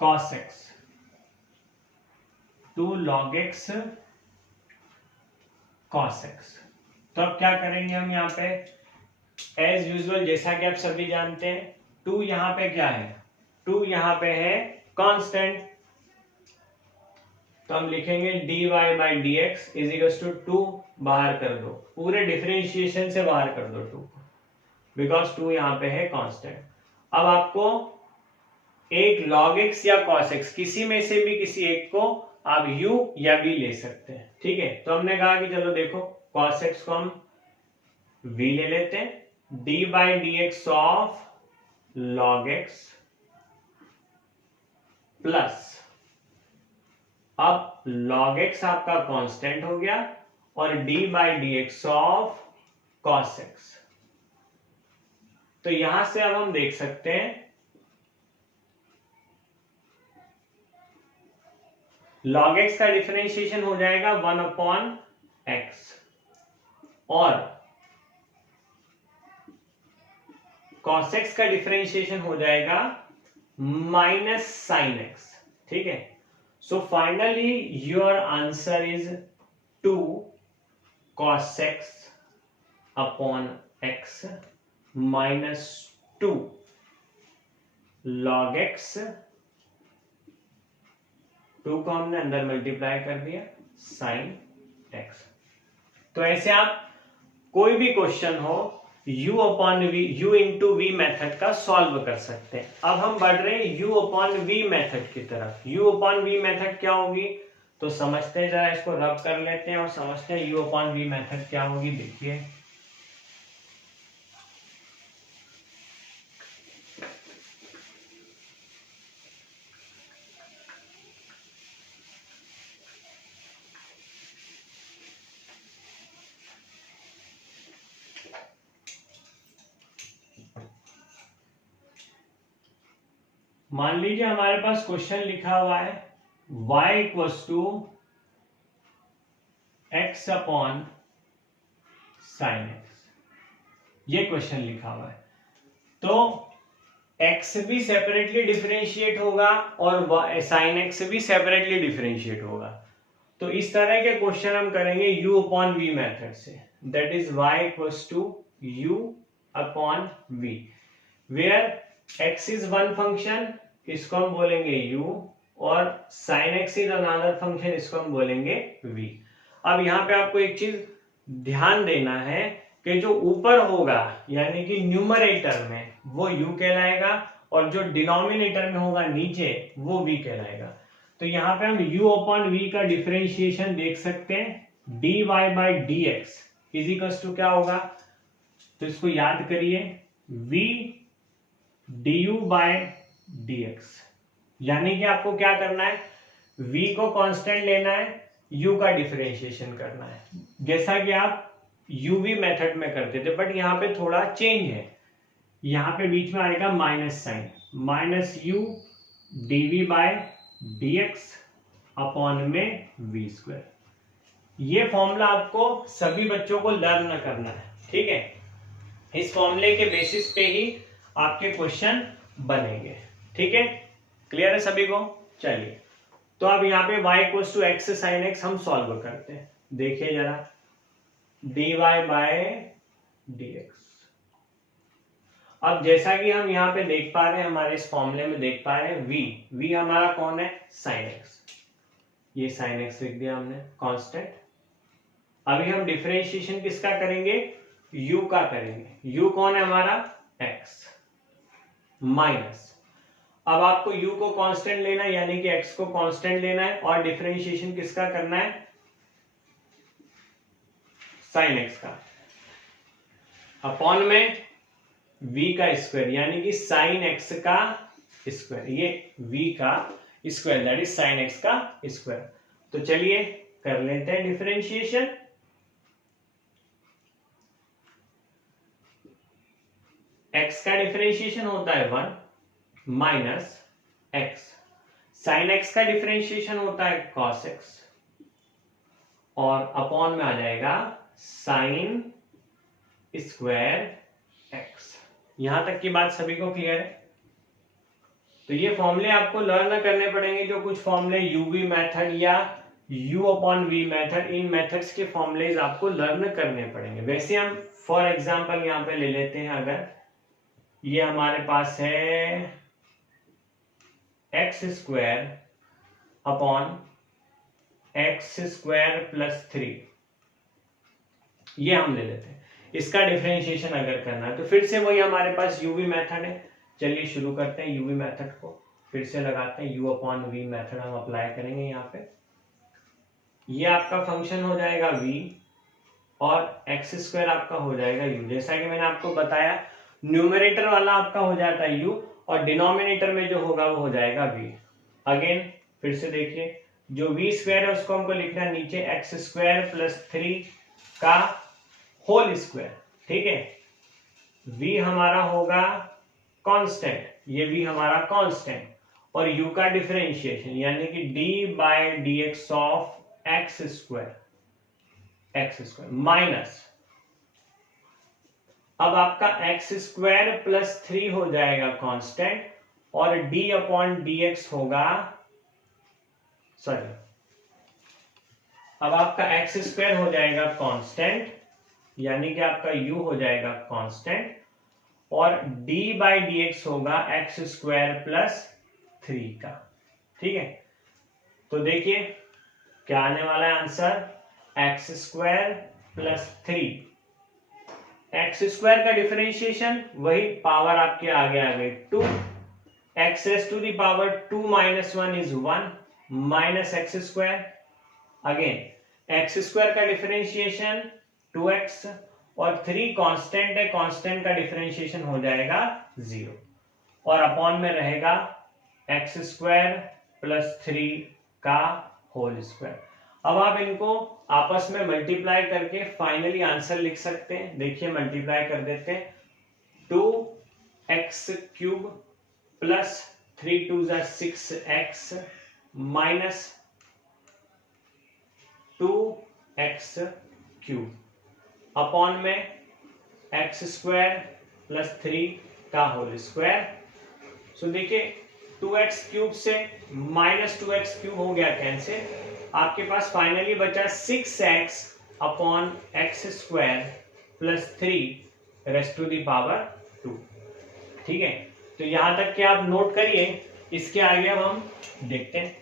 cos x, 2 log x cos x। तो अब क्या करेंगे हम यहाँ पे, एज यूजुअल जैसा कि आप सभी जानते हैं, 2 यहाँ पे क्या है, 2 यहाँ पे है कांस्टेंट, तो हम लिखेंगे dy by D x is equal to 2, बाहर कर दो, पूरे डिफरेंशिएशन से बाहर कर दो 2 को, बिकॉज 2 यहाँ पे है कांस्टेंट। अब आपको एक log x या cos x किसी में से भी किसी एक को आप u या v ले सकते हैं, ठीक है। तो हमने कहा कि चलो देखो cos x को हम v ले लेते हैं, d by D x of log x plus, अब log x आपका कांस्टेंट हो गया, और d by D x of cos x। तो यहां से अब हम देख सकते हैं log x का डिफरेंशिएशन हो जाएगा 1/x, और cos x का डिफरेंशिएशन हो जाएगा माइनस साइन x, ठीक है। So finally your answer is 2 cos x upon x minus 2 log x, 2 को हमने अंदर मल्टीप्लाई कर दिया साइन x। तो ऐसे आप कोई भी क्वेश्चन हो u upon v, u into V method का सॉल्व कर सकते हैं। अब हम बढ़ रहे हैं u अपॉन v मेथड की तरफ। u अपॉन v मेथड क्या होगी, तो समझते हैं, जरा इसको रब कर लेते हैं और समझते हैं u अपॉन v मेथड क्या होगी। देखिए मान लीजिए हमारे पास क्वेश्चन लिखा हुआ है y equals to x upon sine x, ये क्वेश्चन लिखा हुआ है। तो x भी सेपरेटली डिफरेंशिएट होगा और साइन x भी सेपरेटली डिफरेंशिएट होगा। तो इस तरह के क्वेश्चन हम करेंगे u अपॉन v मेथड से, that is y equals to u upon v, where x is one function, इसको हम बोलेंगे u, और sin x is another function, इसको हम बोलेंगे v। अब यहाँ पे आपको एक चीज ध्यान देना है कि जो ऊपर होगा यानी कि न्यूमरेटर में वो u कहलाएगा, और जो डिनोमिनेटर में होगा नीचे वो v कहलाएगा। तो यहाँ पे हम u अपॉन v का डिफरेंशिएशन देख सकते हैं, dy by D x is equals to क्या होगा, तो इसको याद करिए v du बाय dx, यानी कि आपको क्या करना है, v को कांस्टेंट लेना है, u का डिफरेंशिएशन करना है, जैसा कि आप uv मेथड में करते थे, बट यहाँ पे थोड़ा चेंज है, यहाँ पे बीच में आएगा minus sine, minus u dv by dx upon में v स्क्वायर। ये फॉर्मूला आपको सभी बच्चों को लर्न करना है, ठीक है। इस फॉर्मूले के बेसिस पे ही आपके क्वेश्चन बनेंगे, ठीक है। क्लियर है सभी को? चलिए तो अब यहाँ पे y equals to X sine X हम सॉल्व करते हैं। देखिए जरा dy बाय dx, अब जैसा कि हम यहाँ पे देख पा रहे हैं, हमारे इस फॉर्मूले में देख पा रहे हैं v हमारा कौन है, साइन x, ये साइन x लिख दिया हमने कांस्टेंट। अभी हम डिफरेंशिएशन किसका करेंगे, u का करेंगे, u कौन है हमारा, x माइनस, अब आपको u को कांस्टेंट लेना है यानी कि x को कांस्टेंट लेना है, और डिफरेंशिएशन किसका करना है, साइन एक्स का, अपॉन में v का स्क्वायर यानी कि साइन एक्स का स्क्वायर, ये v का square that is sine x का स्क्वायर। तो चलिए कर लेते हैं डिफरेंशिएशन। x का डिफरेंशिएशन होता है 1 माइनस x, साइन x का डिफरेंशिएशन होता है cos x, और अपॉन में आ जाएगा साइन स्क्वायर x। यहां तक की बात सभी को क्लियर है? तो ये फॉर्मूले आपको लर्न करने पड़ेंगे, जो कुछ फॉर्मूले यूवी मेथड या u अपॉन वी मेथड, इन मेथड्स के फॉर्मूलेज आपको लर्न करने पड़ेंगे। वैसे हम फॉर एग्जांपल यहाँ पे ले लेते हैं, अगर ये हमारे पास है x square upon x square plus 3, ये हम ले लेते हैं। इसका डिफरेंशिएशन अगर करना है तो फिर से वही हमारे पास यूवी मेथड है। चलिए शुरू करते हैं, यूवी मेथड को फिर से लगाते हैं, u अपॉन वी मेथड हम अप्लाई करेंगे यहाँ पे। ये आपका फंक्शन हो जाएगा v और एक्स स्क्वायर आपका हो जाएगा u। जैसा कि मैंने आपको बताया, न्यूमरेटर वाला आपका हो जाता है u और डिनोमिनेटर में जो होगा वो हो जाएगा v। अगेन फिर से देखिए, जो v स्क्वायर है उसको हमको लिखना है नीचे एक्स स्क्वायर प्लस 3 का होल स्क्वायर, ठीक है। v हमारा होगा कांस्टेंट, ये v हमारा कांस्टेंट, और u का डिफरेंशिएशन यानी कि d by D x of x square minus, अब आपका एक्स स्क्वायर प्लस 3 हो जाएगा कांस्टेंट, और d अपॉन डी एक्स होगा, सॉरी, अब आपका एक्स स्क्वायर हो जाएगा कांस्टेंट यानी कि आपका u हो जाएगा कांस्टेंट, और d बाई डी एक्स होगा एक्स स्क्वायर प्लस 3 का, ठीक है। तो देखिए क्या आने वाला है answer, X square plus 3, X square का डिफरेंशिएशन वही पावर आपके आगे आ गई 2, x raise to the power 2 minus 1 is 1 minus X square, again X square का डिफरेंशिएशन 2x, और 3 कांस्टेंट है, कांस्टेंट का डिफरेंशिएशन हो जाएगा 0, और अपॉन में रहेगा एक्स स्क्वायर प्लस 3 का होल स्क्वायर। अब आप इनको आपस में मल्टीप्लाई करके फाइनली आंसर लिख सकते हैं। देखिए मल्टीप्लाई कर देते हैं, 2x cube plus 3 2 6x minus 2x cube upon में एक्स स्क्वायर प्लस 3 का होल स्क्वायर। सो देखिए 2x क्यूब से माइनस 2x क्यूब हो गया कैंसिल, आपके पास फाइनली बचा 6x upon x square plus 3 raised to the power 2, ठीक है। तो यहां तक कि आप नोट करिए, इसके आगे अब हम देखते हैं।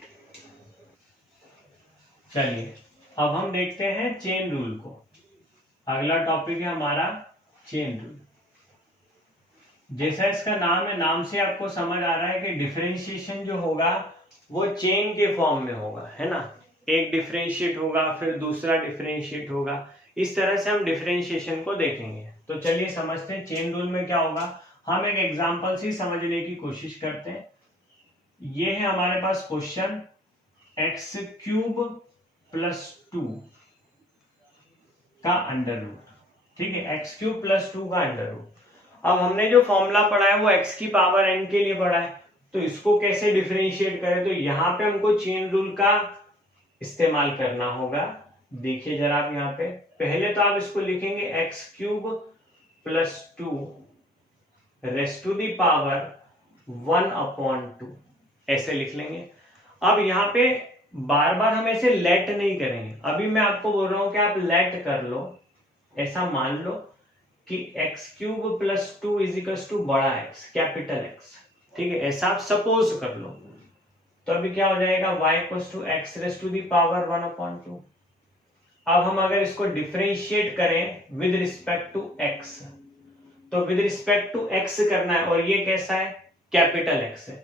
चलिए अब हम देखते हैं चेन रूल को। अगला टॉपिक है हमारा चेन रूल। जैसा इसका नाम है, नाम से आपको समझ आ रहा है कि डिफरेंशिएशन जो होगा वो चेन के फॉर्म में होगा, है ना। एक डिफरेंशिएट होगा फिर दूसरा डिफरेंशिएट होगा, इस तरह से हम डिफरेंशिएशन को देखेंगे। तो चलिए समझते हैं चेन रूल में क्या होगा। हम एक एग्जांपल से समझने की कोशिश करते हैं। ये है हमारे पास क्वेश्चन, एक्स क्यूब प्लस 2 का अंडर रूट, ठीक है, एक्स क्यूब प्लस 2 का अंडर रूट। अब हमने जो फॉर्मूला पढ़ा है वो एक्स की पावर एन के लिए पढ़ा है, तो इसको कैसे डिफरेंशिएट करें, तो यहाँ पे हमको चेन रूल का इस्तेमाल करना होगा। देखिए जरा आप यहाँ पे, पहले तो आप इसको लिखेंगे X cube plus 2 raised to the power 1 upon 2, ऐसे लिख लेंगे। अब यहाँ पे बार बार हम ऐसे लेट नहीं करेंगे, अभी मैं आपको बोल रहा हूं कि आप लेट कर लो, ऐसा मान लो कि X cube plus 2 is equals to बड़ा एक्स, कैपिटल एक्स, ठीक है, ऐसा आप सपोज कर लो। तो अभी क्या हो जाएगा, y equals to x raise to the power 1 upon 2। अब हम अगर इसको डिफरेंशिएट करें विद रिस्पेक्ट टू x, तो विद रिस्पेक्ट टू x करना है, और ये कैसा है, कैपिटल x है।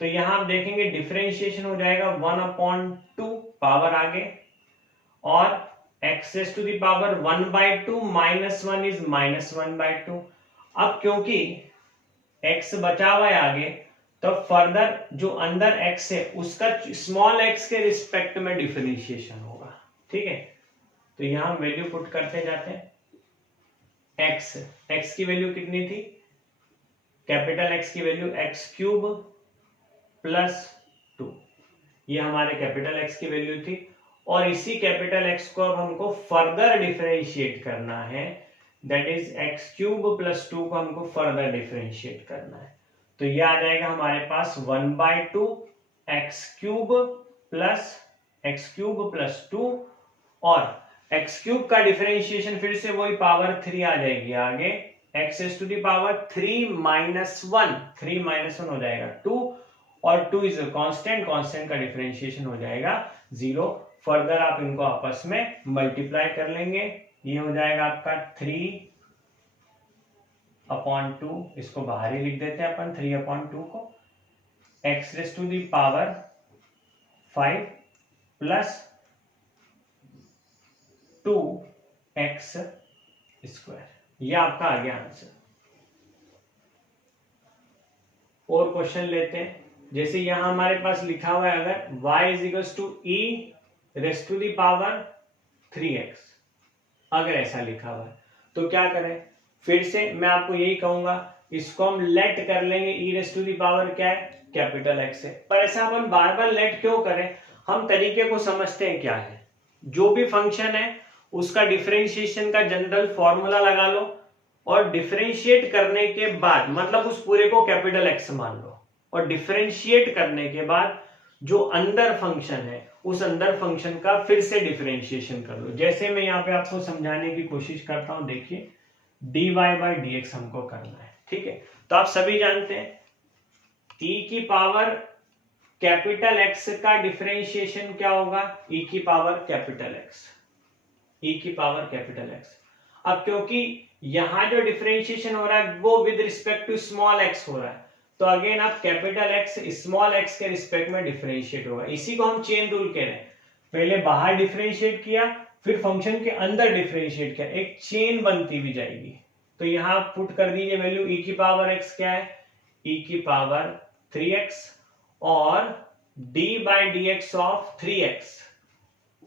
तो यहां आप देखेंगे डिफरेंशिएशन हो जाएगा 1 अपॉन 2 पावर आगे, और X raise to the power 1/2 -1 is -1/2। अब क्योंकि x बचा हुआ है आगे, तो फर्दर जो अंदर x है उसका स्मॉल x के रिस्पेक्ट में डिफरेंशिएशन होगा। ठीक है, तो यहां हम वैल्यू पुट करते जाते हैं। x की वैल्यू कितनी थी, कैपिटल X की वैल्यू x³ + 2, ये हमारे कैपिटल X की वैल्यू थी। और इसी कैपिटल X को अब हमको फर्दर डिफरेंशिएट करना है, दैट इज x³ + 2 को हमको फर्दर डिफरेंशिएट करना है। तो ये आ जाएगा हमारे पास 1/2 x³ + 2, और x³ का डिफरेंशिएशन फिर से वही पावर 3 आ जाएगी आगे, x⁻³ - 3 हो जाएगा 2, और 2 इज कांस्टेंट का डिफरेंशिएशन हो जाएगा 0। फर्दर आप इनको आपस में मल्टीप्लाई कर लेंगे, ये हो जाएगा आपका 3/2, इसको बाहर ही लिख देते हैं अपन 3/2 को, x⁻⁵ + 2x², ये आपका आ गया आंसर। और क्वेश्चन लेते हैं, जैसे यहां हमारे पास लिखा हुआ है अगर y = e⁻3x, अगर ऐसा लिखा हुआ है तो क्या करें, फिर से मैं आपको यही कहूंगा, इसको हम लेट कर लेंगे, e⁻ क्या है, कैपिटल X है। पर ऐसा अपन बार बार लेट क्यों करें, हम तरीके को समझते हैं क्या है। जो भी फंक्शन है उसका डिफरेंशिएशन का जनरल फॉर्मूला लगा लो, और डिफरेंशिएट करने के बाद मतलब उस पूरे को कैपिटल X मान लो, और डिफरेंशिएट करने के बाद जो अंदर फंक्शन है उस अंदर फंक्शन का फिर से डिफरेंशिएशन कर लो। जैसे मैं यहाँ पे आपको समझाने की कोशिश करता हूं, देखिए dy/dx हमको करना है। ठीक है, तो आप सभी जानते हैं e⁻ X का डिफरेंशिएशन क्या होगा, e⁻X। अब क्योंकि यहां जो डिफरेंशिएशन हो रहा है वो with respect to small x हो रहा है, तो अगेन आप कैपिटल X स्मॉल x के रिस्पेक्ट में डिफरेंशिएट होगा। इसी को हम चेन रूल कह रहे हैं, पहले बाहर डिफरेंशिएट किया फिर फंक्शन के अंदर डिफरेंशिएट किया, एक चेन बनती भी जाएगी। तो यहां पुट कर दीजिए वैल्यू e⁻x क्या है, e⁻3x और d/dx ऑफ 3x।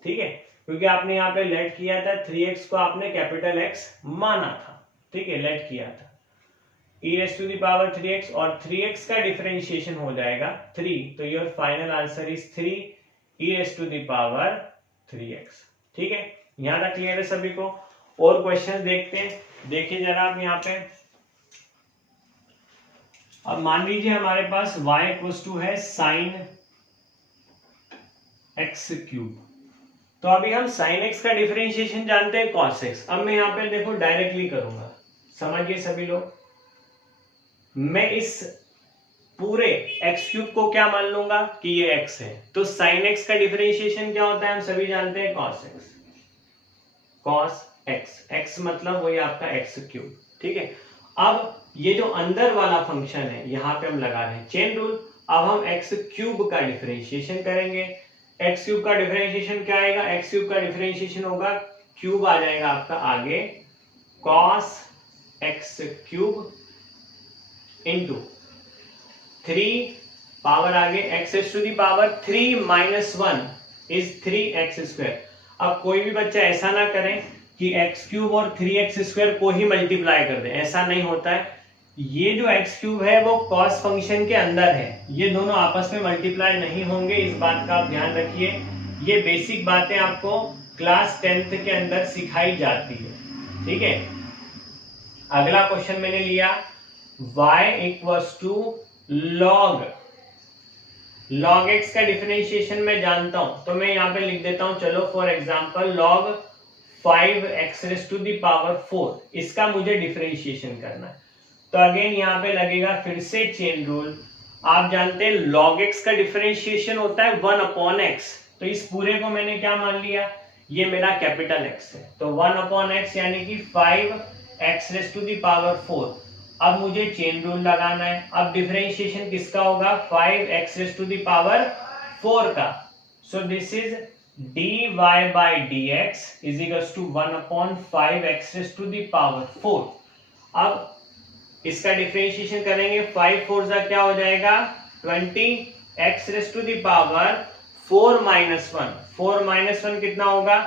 ठीक है, क्योंकि आपने यहाँ पे लेट किया था 3x को, आपने कैपिटल X माना था। ठीक है, लेट किया था e⁻3x, और 3x का डिफरेंशिएशन हो जाएगा 3, तो your final answer is 3 e⁻3x। ठीक है, यहां तक क्लियर है सभी को। और क्वेश्चन देखते हैं, देखिए जरा आप यहाँ पे, अब मान लीजिए हमारे पास y = sin x³, तो अभी हम sin x का डिफरेंशिएशन जानते हैं cos x। अब मैं यहाँ पे देखो डायरेक्टली करूंगा, समझिए सभी लोग, मैं इस पूरे x³ को क्या मान लूंगा कि ये x है, तो sin x का डिफरेंशिएशन क्या होता है, हम सभी जानते हैं cos x। x मतलब वही आपका x³। ठीक है, अब ये जो अंदर वाला फंक्शन है यहाँ पे हम लगा रहे हैं चेन रूल। अब हम x³ का डिफरेंशिएशन करेंगे। x³ का डिफरेंशिएशन क्या आएगा, x³ का डिफरेंशिएशन होगा, क्यूब आ जाएगा आपका आगे cos x³ इंटू 3 पावर आगे x⁻³ -1 इज 3x²। अब कोई भी बच्चा ऐसा ना करें कि x³ और 3x² को ही मल्टीप्लाई कर दे, ऐसा नहीं होता है। ये जो x³ है वो cos फंक्शन के अंदर है, ये दोनों आपस में मल्टीप्लाई नहीं होंगे, इस बात का आप ध्यान रखिए। ये बेसिक बातें आपको क्लास 10th के अंदर सिखाई जाती है। ठीक है, अगला क्वेश्चन मैंने लिया y log x का डिफरेंशिएशन मैं जानता हूं, तो मैं यहाँ पे लिख देता हूं, चलो फॉर एग्जांपल log 5x⁴, इसका मुझे डिफरेंशिएशन करना है। तो अगेन यहाँ पे लगेगा फिर से चेन रूल। आप जानते हैं log x का डिफरेंशिएशन होता है 1/x, तो इस पूरे को मैंने क्या मान लिया, ये मेरा कैपिटल X है, तो 1/x यानी कि 5x⁴। अब मुझे चेन रूल लगाना है। अब डिफरेंशिएशन किसका होगा, 5x⁴ का, so this is d y by D x is equals to 1/5 x to the power 4। अब इसका डिफरेंशिएशन करेंगे, 5 4 जा क्या हो जाएगा 20 x to the power 4 minus 1। 4 minus 1 कितना होगा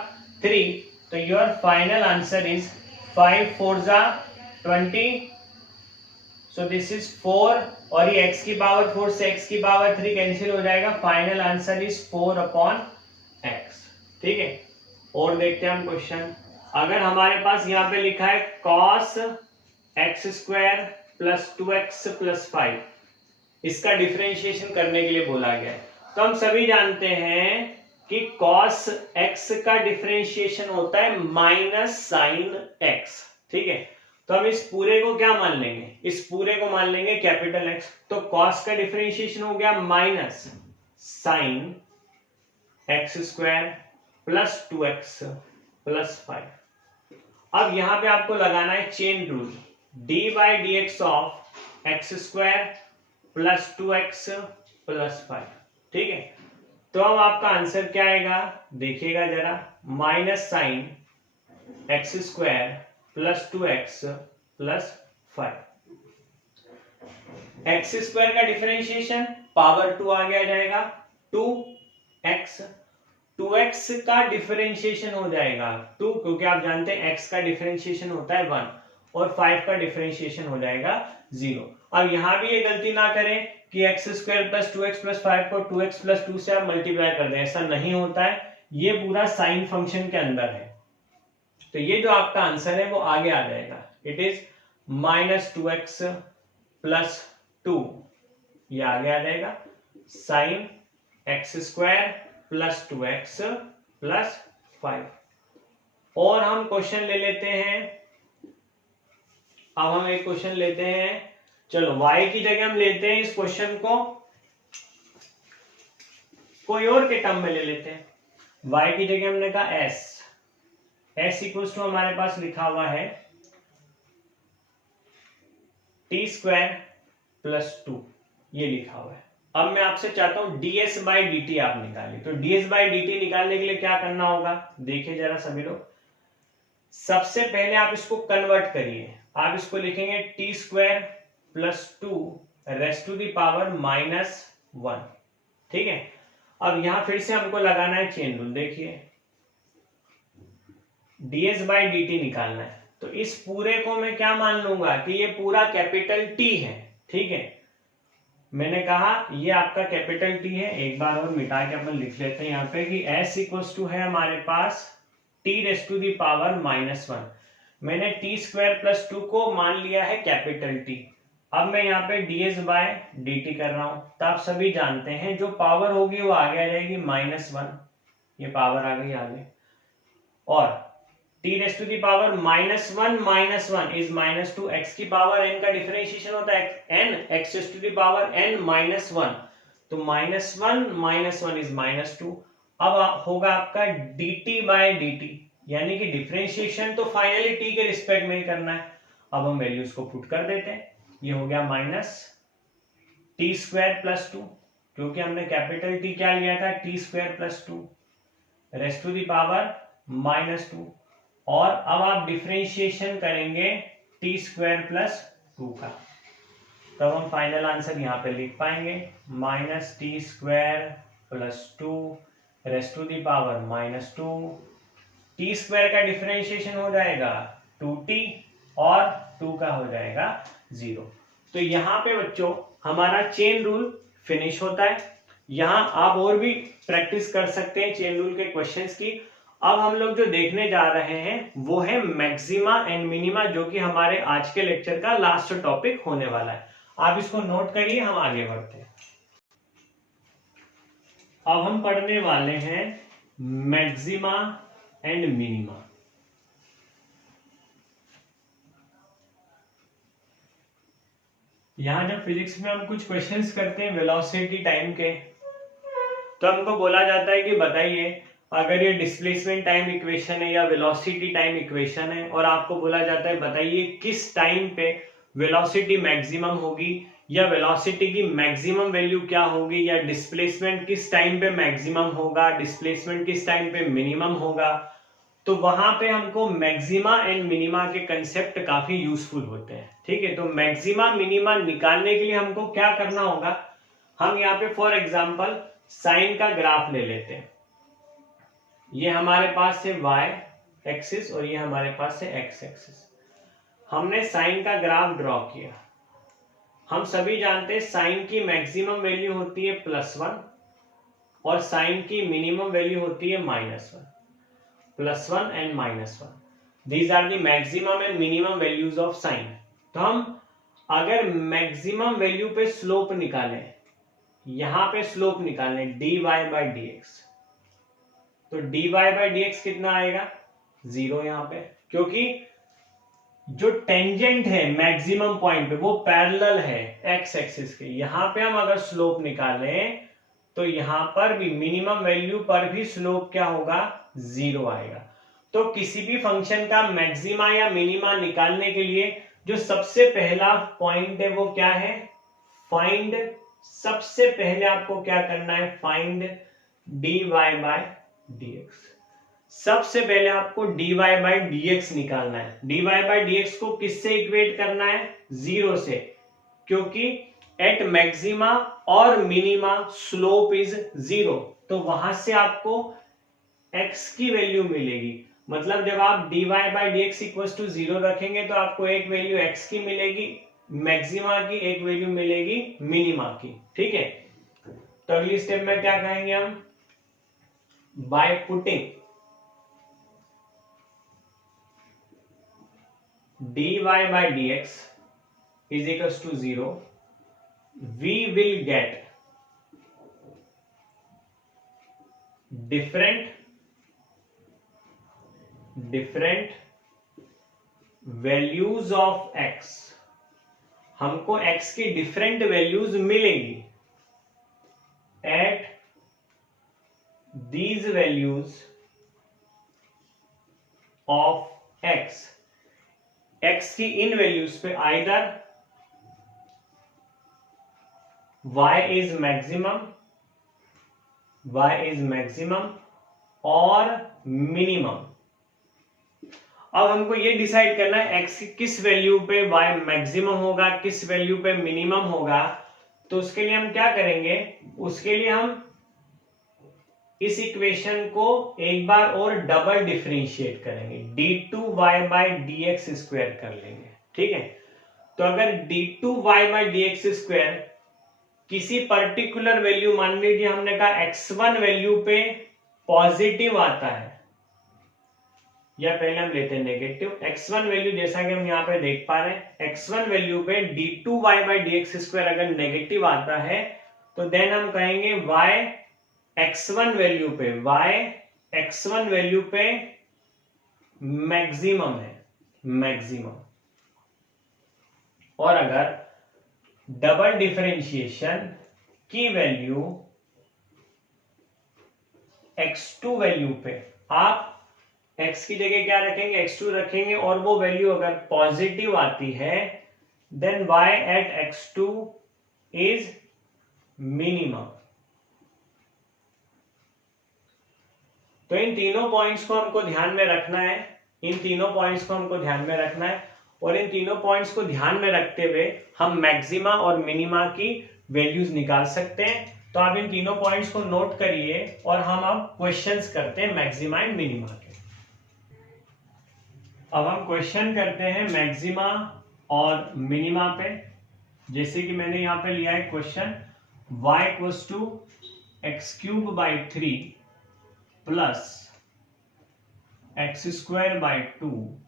3। तो योर फाइनल आंसर इज 5 4 जा 20। सो दिस इज 4 और ये x की पावर 4 से x की पावर 3 कैंसिल हो जाएगा। Final answer is 4/x। ठीक है, और देखते हैं हम क्वेश्चन। अगर हमारे पास यहाँ पे लिखा है cos x square plus 2x plus 5, इसका डिफरेंशिएशन करने के लिए बोला गया है। तो हम सभी जानते हैं कि cos x का डिफरेंशिएशन होता है माइनस साइन x। ठीक है, तो हम इस पूरे को क्या मान लेंगे, इस पूरे को मान लेंगे कैपिटल X। तो cos का डिफरेंशिएशन हो गया minus sine x square plus 2x plus 5। अब यहां पे आपको लगाना है chain rule, d by D x of x square plus 2x plus 5। ठीक है, तो अब आपका आंसर क्या आएगा देखिएगा जरा, minus sine x square plus 2x plus 5। X square का डिफरेंशिएशन पावर 2 आ गया जाएगा 2x। 2x का डिफरेंशिएशन हो जाएगा 2, क्योंकि आप जानते हैं x का डिफरेंशिएशन होता है 1 और 5 का डिफरेंशिएशन हो जाएगा 0। अब यहां भी ये गलती ना करें कि x square plus 2x plus 5 को 2x प्लस 2 से आप मल्टीप्लाई कर दें, ऐसा नहीं होता है। ये पूरा साइन फंक्शन के अंदर है, तो ये जो आपका आंसर है वो आगे आ जाएगा। It is minus 2x plus 2, ये आगे आ जाएगा sine x square plus 2x plus 5। और हम क्वेश्चन ले लेते हैं। अब हम एक क्वेश्चन लेते हैं, चलो y की जगह हम लेते हैं इस क्वेश्चन को कोई और के टर्म में ले लेते हैं। y की जगह हमने कहा s इक्वल्स टू हमारे पास लिखा हुआ है टी स्क्वायर प्लस 2, ये लिखा हुआ है। अब मैं आपसे चाहता हूं ds बाई डी टी आप निकालिए। तो ds बाई डी टी निकालने के लिए क्या करना होगा देखिए जरा सभी लोग। सबसे पहले आप इसको कन्वर्ट करिए, आप इसको लिखेंगे t square plus 2 raised to the power minus 1। ठीक है, अब यहां फिर से हमको लगाना है चेन रूल। देखिए ds बाई डी टी निकालना है, तो इस पूरे को मैं क्या मान लूंगा कि ये पूरा कैपिटल T है। ठीक है, मैंने कहा ये आपका कैपिटल T है। एक बार और मिटा के अपन लिख लेते हैं यहाँ पे कि s इक्वल्स टू है हमारे पास t raised to the power minus 1। मैंने टी स्क्वायर प्लस 2 को मान लिया है कैपिटल T। अब मैं यहाँ पे ds बाय डी टी कर रहा हूं, तो आप सभी जानते हैं जो पावर होगी वो आगे आ जाएगी माइनस 1, ये पावर आ गई आगे। और t raised to the power minus 1 is minus 2। x की पावर n का डिफरेंशिएशन होता है n, x raised to the power n minus 1, तो माइनस 1 इज माइनस 2। अब होगा आपका dt बाय dt, यानी कि डिफरेंशिएशन तो फाइनली t के रिस्पेक्ट में ही करना है। अब हम वैल्यूज को पुट कर देते हैं, ये हो गया माइनस टी स्क्वायर प्लस 2, क्योंकि हमने कैपिटल T क्या लिया था t square plus 2 raised to the power minus 2। और अब आप डिफरेंशिएशन करेंगे टी स्क्वायर प्लस 2 का, तब हम फाइनल आंसर यहाँ पे लिख पाएंगे minus t square plus 2 raised to the power minus 2। T square का डिफरेंशिएशन हो जाएगा 2t और 2 का हो जाएगा 0। तो यहाँ पे बच्चों हमारा चेन रूल फिनिश होता है। यहाँ आप और भी प्रैक्टिस कर सकते हैं चेन रूल के क्वेश्चंस की। अब हम लोग जो देखने जा रहे हैं वो है मैक्सिमा एंड मिनिमा, जो कि हमारे आज के लेक्चर का लास्ट टॉपिक होने वाला है। आप इसको नोट करिए, हम आगे बढ़ते हैं। अब हम पढ़ने वाले हैं मैक्सिमा एंड मिनिमा। यहां जब फिजिक्स में हम कुछ क्वेश्चंस करते हैं वेलोसिटी टाइम के, तो हमको बोला जाता है कि बताइए अगर ये डिस्प्लेसमेंट टाइम इक्वेशन है या वेलोसिटी टाइम इक्वेशन है, और आपको बोला जाता है बताइए किस टाइम पे वेलोसिटी मैक्सिमम होगी, या वेलोसिटी की मैक्सिमम वैल्यू क्या होगी, या डिस्प्लेसमेंट किस टाइम पे मैक्सिमम होगा, डिस्प्लेसमेंट किस टाइम पे मिनिमम होगा, तो वहां पे हमको मैक्सिमा एंड मिनिमा के कंसेप्ट काफी यूजफुल होते हैं। ठीक है, तो मैक्सिमा मिनिमा निकालने के लिए हमको क्या करना होगा, हम यहाँ पे फॉर एग्जांपल साइन का ग्राफ ले लेते हैं। ये हमारे पास है y एक्सिस और ये हमारे पास है x एक्सिस। हमने साइन का ग्राफ ड्रॉ किया। हम सभी जानते हैं साइन की मैक्सिमम वैल्यू होती है +1 और साइन की मिनिमम वैल्यू होती है -1। +1 and -1, these are the maximum and minimum values of sine. तो हम अगर मैक्सिमम वैल्यू पे स्लोप निकालें, यहां पे स्लोप निकालें dy/dx, तो dy/dx कितना आएगा, 0 यहां पे, क्योंकि जो टेंजेंट है मैक्सिमम पॉइंट पे वो पैरेलल है x एक्सिस के। यहां पे हम अगर स्लोप निकालें तो यहां पर भी मिनिमम वैल्यू पर भी स्लोप क्या होगा, 0 आएगा। तो किसी भी फंक्शन का मैक्सिमा या मिनिमा निकालने के लिए जो सबसे पहला पॉइंट है वो क्या है, फाइंड, सबसे पहले आपको क्या करना है, फाइंड dy/dx। सबसे पहले आपको dy/dx निकालना है। dy/dx को किससे इक्वेट करना है, 0 से, क्योंकि एट मैक्सिमा और मिनिमा स्लोप इज 0, तो वहां से आपको x की वैल्यू मिलेगी। मतलब जब आप dy/dx = 0 रखेंगे तो आपको एक वैल्यू x की मिलेगी मैक्सिमा की, एक वैल्यू मिलेगी मिनिमा की। ठीक है, तो अगली स्टेप में क्या कहेंगे हम, by putting dy/dx = 0, we will get different values of x। हमको x की डिफरेंट वैल्यूज मिलेगी at these values of x। x की इन वैल्यूज पे आइदर y is maximum और मिनिमम। अब हमको ये डिसाइड करना है x किस वैल्यू पे y मैक्सिमम होगा, किस वैल्यू पे मिनिमम होगा। तो उसके लिए हम क्या करेंगे, उसके लिए हम इस इक्वेशन को एक बार और डबल डिफरेंशिएट करेंगे, d2y/dx² कर लेंगे। ठीक है, तो अगर d2y/dx² किसी पर्टिकुलर वैल्यू, मान लीजिए हमने कहा x1 वैल्यू पे पॉजिटिव आता है, या पहले हम लेते हैं नेगेटिव। x1 वैल्यू जैसा कि हम यहाँ पे देख पा रहे हैं, x1 वैल्यू पे d2y/dx² अगर नेगेटिव आता है तो देन हम कहेंगे x1 वैल्यू पे मैक्सिमम है, मैक्सिमम। और अगर डबल डिफरेंशिएशन की वैल्यू x2 वैल्यू पे, आप x की जगह क्या रखेंगे, x2 रखेंगे, और वो वैल्यू अगर पॉजिटिव आती है then y at x2 is minimum. तो इन तीनों पॉइंट्स को हमको ध्यान में रखना है, और इन तीनों पॉइंट्स को ध्यान में रखते हुए हम मैक्सिमा और मिनिमा की वैल्यूज निकाल सकते हैं। तो आप इन तीनों पॉइंट्स को नोट करिए और हम अब क्वेश्चंस करते हैं मैक्सिमा एंड मिनिमा के। अब हम क्वेश्चन करते हैं मैक्सिमा और मिनिमा पे। जैसे कि मैंने यहाँ पे लिया है question, y = x³/3 plus x²/2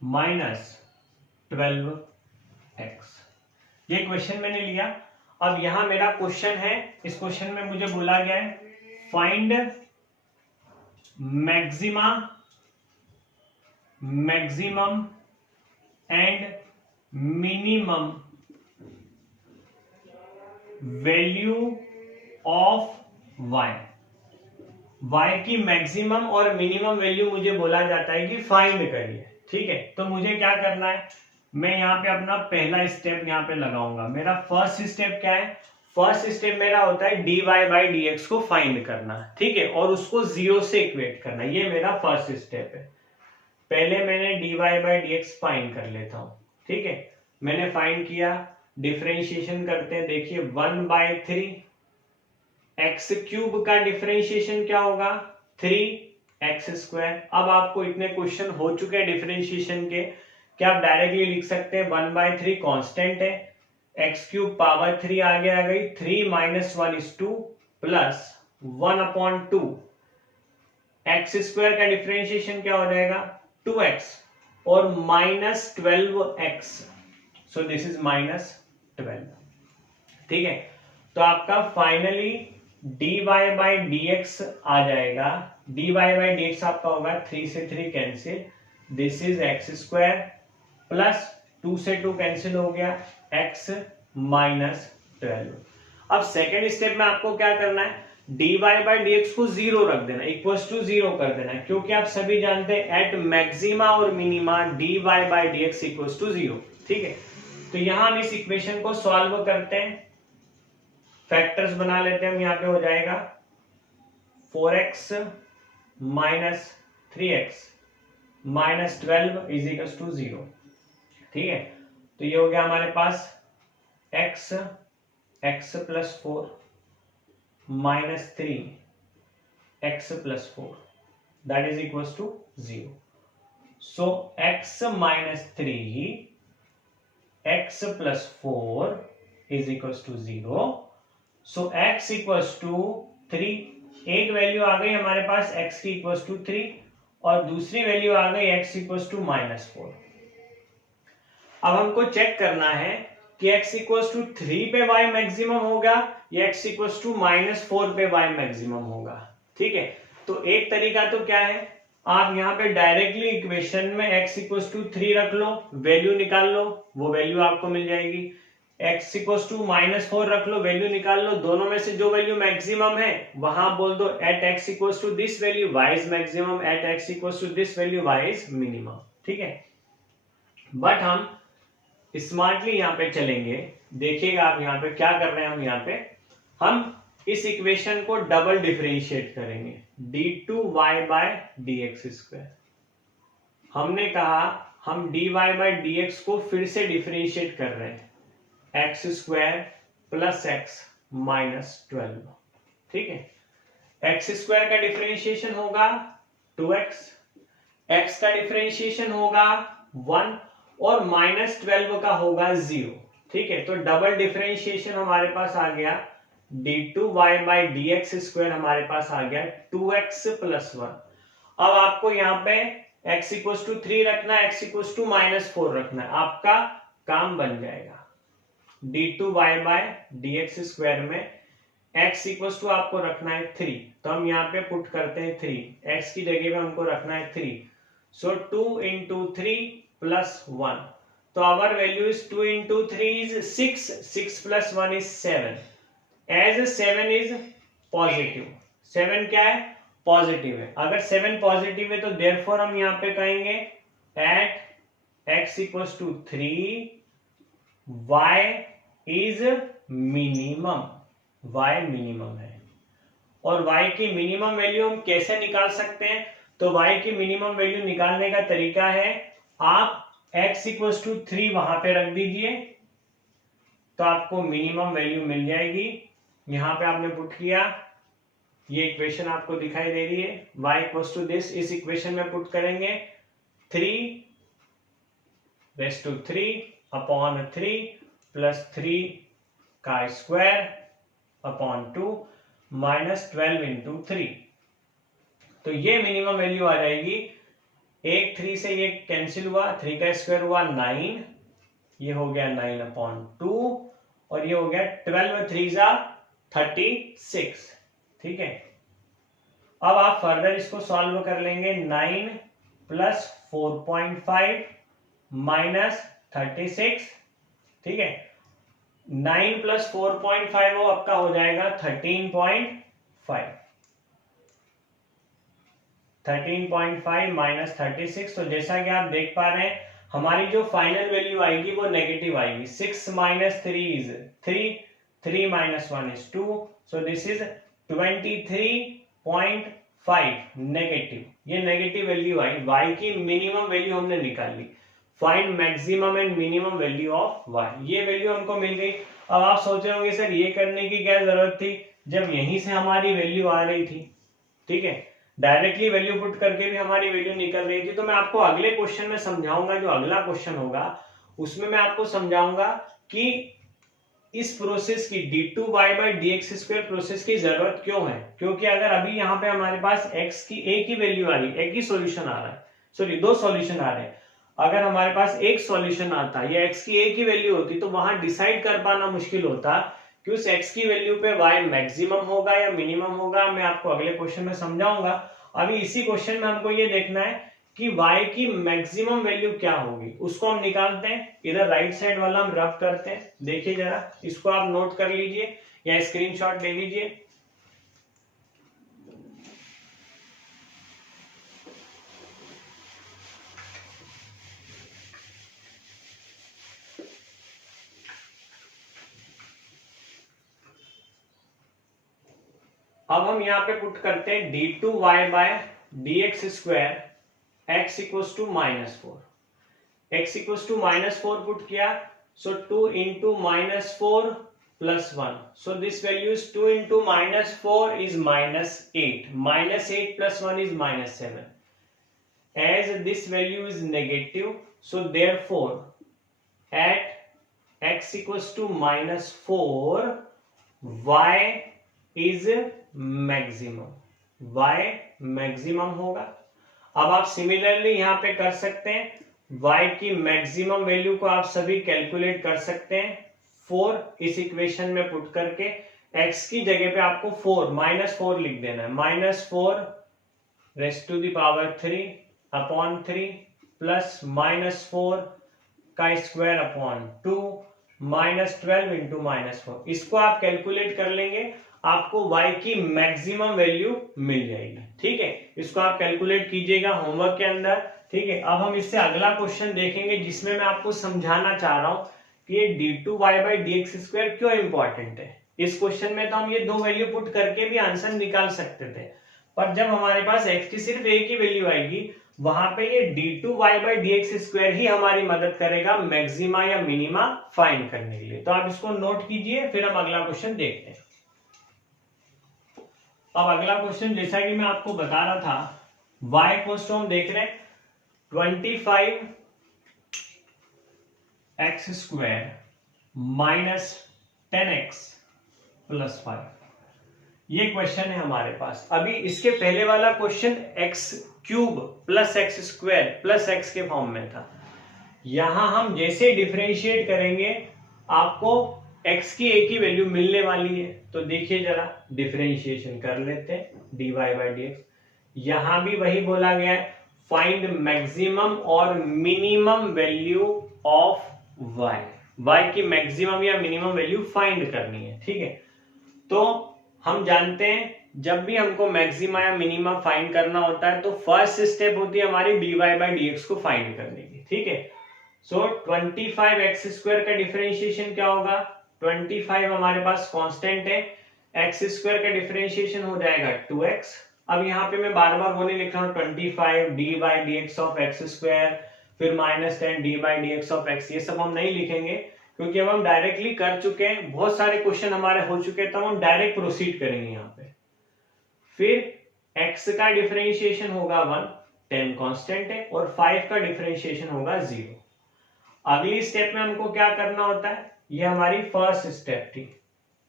minus 12x। ये क्वेश्चन मैंने लिया। अब यहां मेरा क्वेश्चन है, इस क्वेश्चन में मुझे बोला गया है find maximum and minimum value of y की मैक्सिमम और मिनिमम वैल्यू मुझे बोला जाता है कि फाइंड करिए। ठीक है, तो मुझे क्या करना है, मैं यहाँ पे अपना पहला स्टेप यहाँ पे लगाऊंगा। मेरा फर्स्ट स्टेप क्या है? फर्स्ट स्टेप मेरा होता है dy बाई डी एक्स को फाइंड करना, ठीक है, और उसको 0 से इक्वेट करना। ये मेरा फर्स्ट स्टेप है। पहले मैंने dy by D x find कर लेता हूँ, ठीक है। मैंने फाइंड किया, डिफरेंशिएशन करते हैं। देखिए 1/3 एक्स क्यूब का डिफरेंशिएशन क्या होगा? 3x²। अब आपको इतने क्वेश्चन हो चुके हैं डिफरेंशिएशन के, क्या आप डायरेक्टली लिख सकते हैं 1/3 कांस्टेंट है, एक्स क्यूब पावर 3 आगे आ गई, 3 - 1 = 2 प्लस 1/2 x² का डिफरेंशिएशन क्या हो जाएगा? 2x और -12x, सो दिस इज -12, ठीक है। तो आपका finally dy by D x आ जाएगा। dy बाई डी एक्स आपका होगा 3 से 3 cancel, this is x² plus 2 से 2 कैंसिल हो गया, x -12। अब सेकेंड स्टेप में आपको क्या करना है? dy बाई डी एक्स को 0 रख देना, इक्वल्स टू 0 कर देना है, क्योंकि आप सभी जानते हैं एट मैक्सिमा और minima dy by D x equals to 0, ठीक है। तो यहां हम इस इक्वेशन को सॉल्व करते हैं, फैक्टर्स बना लेते हैं हम। यहाँ पे हो जाएगा 4x - 3x -12 = 0, ठीक है। तो ये हो गया हमारे पास x + 4 -3 x + 4 that is equals to 0। So x - 3 x + 4 is equals to 0। So x = 3, एक वैल्यू आ गई हमारे पास x की = 3 और दूसरी वैल्यू आ गई x = -4। अब हमको चेक करना है कि x = 3 पे y मैक्सिमम होगा या x = -4 पे y मैक्सिमम होगा, ठीक है। तो एक तरीका तो क्या है, आप यहाँ पे डायरेक्टली इक्वेशन में x = 3 रख लो, वैल्यू निकाल लो, वो वैल्यू आपको मिल जाएगी। x = -4 रख लो, वैल्यू निकाल लो, दोनों में से जो वैल्यू मैक्सिमम है वहां बोल दो at x = this value y is maximum, at x = this value y is minimum, ठीक है। बट हम स्मार्टली यहाँ पे चलेंगे, देखिएगा आप यहाँ पे क्या कर रहे हैं। हम इस इक्वेशन को डबल डिफरेंशिएट करेंगे, d2y by D x square. हमने कहा हम dy बाई डी एक्स को फिर से डिफरेंशिएट कर रहे हैं, x² + x -12, ठीक है। x² का डिफरेंशिएशन होगा 2x, x का डिफरेंशिएशन होगा 1 और -12 का होगा 0, ठीक है। तो डबल डिफरेंशिएशन हमारे पास आ गया, d2y by D x square हमारे पास आ गया 2x + 1। अब आपको यहाँ पे x = 3 रखना है, x = -4 रखना है, आपका काम बन जाएगा। d2y by D x square में x = आपको रखना है 3, तो हम यहाँ पे पुट करते हैं 3, x की जगह पे हमको रखना है 3, सो 2 × 3 + 1, तो our value is 2 × 3 is 6, 6 + 1 is 7, as 7 is positive. 7 क्या है? पॉजिटिव है। अगर 7 पॉजिटिव है तो देयरफॉर हम यहाँ पे कहेंगे at x = 3 y is minimum, y minimum है। और y की मिनिमम वैल्यू हम कैसे निकाल सकते हैं? तो y की मिनिमम वैल्यू निकालने का तरीका है, आप x = 3 वहां पे रख दीजिए, तो आपको मिनिमम वैल्यू मिल जाएगी। यहां पे आपने पुट किया, ये इक्वेशन आपको दिखाई दे रही है, y = दिस, इस इक्वेशन में पुट करेंगे 3/3 + 3 का स्क्वायर अपॉन 2 -12 × 3, तो ये मिनिमम वैल्यू आ जाएगी। एक 3 से ये कैंसिल हुआ, 3 का स्क्वायर हुआ 9, ये हो गया 9/2 और ये हो गया 12 3 36, ठीक है। अब आप फर्दर इसको सॉल्व कर लेंगे, 9 + 4.5 -36, ठीक है। 9 + 4.5 वो आपका हो जाएगा 13.5, 13.5 - 36। तो जैसा कि आप देख पा रहे हैं हमारी जो फाइनल वैल्यू आएगी वो नेगेटिव आएगी। 6 माइनस 3 is 3, 3 minus 1 is 2, so this is 23.5 negative. ये नेगेटिव वैल्यू आई। y की मिनिमम वैल्यू हमने निकाल ली। Find maximum and minimum value of y, ये वैल्यू हमको मिल गई। अब आप सोच रहे होंगे सर ये करने की क्या जरूरत थी जब यहीं से हमारी वैल्यू आ रही थी, ठीक है, डायरेक्टली वैल्यू पुट करके भी हमारी वैल्यू निकल रही थी। तो मैं आपको अगले क्वेश्चन में समझाऊंगा, जो अगला क्वेश्चन होगा उसमें मैं आपको समझाऊंगा कि इस प्रोसेस की d2y/dx² प्रोसेस की जरूरत क्यों है। क्योंकि अगर अभी यहाँ पे हमारे पास x की एक ही वैल्यू आ रही है, एक ही सॉल्यूशन आ रहा है, सॉरी दो सॉल्यूशन आ रहे हैं, अगर हमारे पास एक सॉल्यूशन आता या x की एक ही वैल्यू होती तो वहां डिसाइड कर पाना मुश्किल होता कि उस x की वैल्यू पे y मैक्सिमम होगा या मिनिमम होगा। मैं आपको अगले क्वेश्चन में समझाऊंगा। अभी इसी क्वेश्चन में हमको ये देखना है कि y की मैक्सिमम वैल्यू क्या होगी, उसको हम निकालते हैं। इधर राइट साइड वाला हम रब करते हैं, देखिए जरा, इसको आप नोट कर लीजिए या स्क्रीनशॉट ले लीजिए। अब हम यहाँ पे पुट करते हैं d2y/dx² x equals to -4, x equals to -4 put किया, so 2 into -4 plus 1, so this value is 2 into -4 is -8, -8 plus 1 is -7, as this value is negative, so therefore at x equals to -4 y is maximum, y maximum होगा। अब आप similarly यहां पे कर सकते हैं, y की मैक्सिमम वैल्यू को आप सभी कैलकुलेट कर सकते हैं 4 इस इक्वेशन में पुट करके। x की जगह पे आपको 4 लिख देना है, -4 raise to the power 3 upon 3 plus -4 का स्क्वायर अपॉन 2 -12 इंटू -4। इसको आप कैलकुलेट कर लेंगे, आपको y की मैक्सिमम वैल्यू मिल जाएगी। ठीक है, इसको आप कैलकुलेट कीजिएगा होमवर्क के अंदर। ठीक है, अब हम इससे अगला क्वेश्चन देखेंगे जिसमें मैं आपको समझाना चाह रहा हूं कि ये d2y/dx² क्यों इंपॉर्टेंट है। इस क्वेश्चन में तो हम ये दो वैल्यू पुट करके भी आंसर निकाल सकते थे, पर जब हमारे पास x की सिर्फ एक ही वैल्यू आएगी वहां पे ये d2y/dx² ही हमारी मदद करेगा मैक्सिमा या मिनिमा फाइंड करने के लिए। तो आप इसको नोट कीजिए, फिर हम अगला क्वेश्चन देखते हैं। अब अगला क्वेश्चन जैसा कि मैं आपको बता रहा था, y इक्वल्स टू हम देख रहे हैं 25x² माइनस 10x प्लस 5, ये क्वेश्चन है हमारे पास। अभी इसके पहले वाला question x³ plus x² plus x के फॉर्म में था। यहां हम जैसे डिफरेंशिएट करेंगे आपको x की एक ही वैल्यू मिलने वाली है। तो देखिए जरा, डिफरेंशिएशन कर लेते हैं dy/dx। यहां भी वही बोला गया है, फाइंड मैक्सिमम और minimum value of y, y की मैक्सिमम या मिनिमम वैल्यू फाइंड करनी है। ठीक है, तो हम जानते हैं जब भी हमको मैक्सिमा या मिनिमा फाइंड करना होता है तो फर्स्ट स्टेप होती है हमारी dy/dx को फाइंड करने की। ठीक है, सो 25x² का डिफरेंशिएशन क्या होगा, 25 हमारे पास कांस्टेंट है, x² का डिफरेंशिएशन हो जाएगा 2x। अब यहाँ पे मैं बार बार वो नहीं लिख रहा हूँ 25 d/dx ऑफ x², फिर -10 d/dx ऑफ x, ये सब हम नहीं लिखेंगे क्योंकि अब हम डायरेक्टली कर चुके हैं, बहुत सारे क्वेश्चन हमारे हो चुके हैं, तो हम डायरेक्ट प्रोसीड करेंगे यहाँ पे। फिर x का डिफरेंशिएशन होगा 1, 10 कांस्टेंट है, और 5 का डिफरेंशिएशन होगा 0। अगली स्टेप में हमको क्या करना होता है, ये हमारी फर्स्ट स्टेप थी।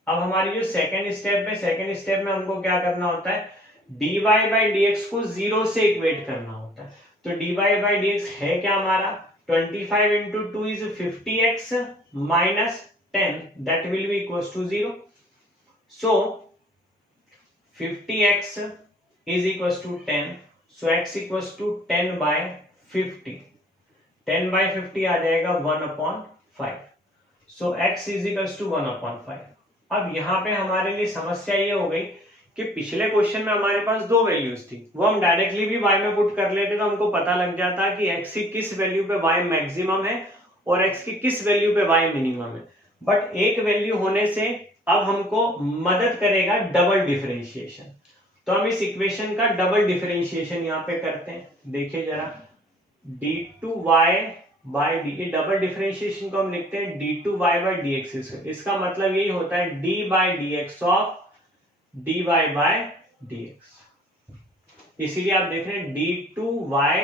अब हमारी जो सेकंड स्टेप है, सेकंड स्टेप में हमको क्या करना होता है, dy/dx को 0 से इक्वेट करना होता है। तो dy/dx है क्या हमारा, 25 into 2 is 50x minus 10, that will be equals to 0. So 50x is equals to 10, so x equals to 10/50, 10/50 आ जाएगा 1/5, so x is equals to 1/5। अब यहाँ पे हमारे लिए समस्या ये हो गई कि पिछले क्वेश्चन में हमारे पास दो वैल्यूज थी, वो हम डायरेक्टली भी y में पुट कर लेते तो हमको पता लग जाता कि x की किस वैल्यू पे y मैक्सिमम है और x की किस वैल्यू पे y मिनिमम है। बट एक वैल्यू होने से अब हमको मदद करेगा डबल डिफरेंशिएशन। तो हम इस इक्वेशन का डबल डिफरेंशिएशन यहाँ पे करते हैं। देखिए जरा, d2y bye D, double differentiation को हम लिखते हैं d2y बाय dx। इसका मतलब यही होता है d by dx of dy by dx। इसीलिए आप देख रहे हैं d2y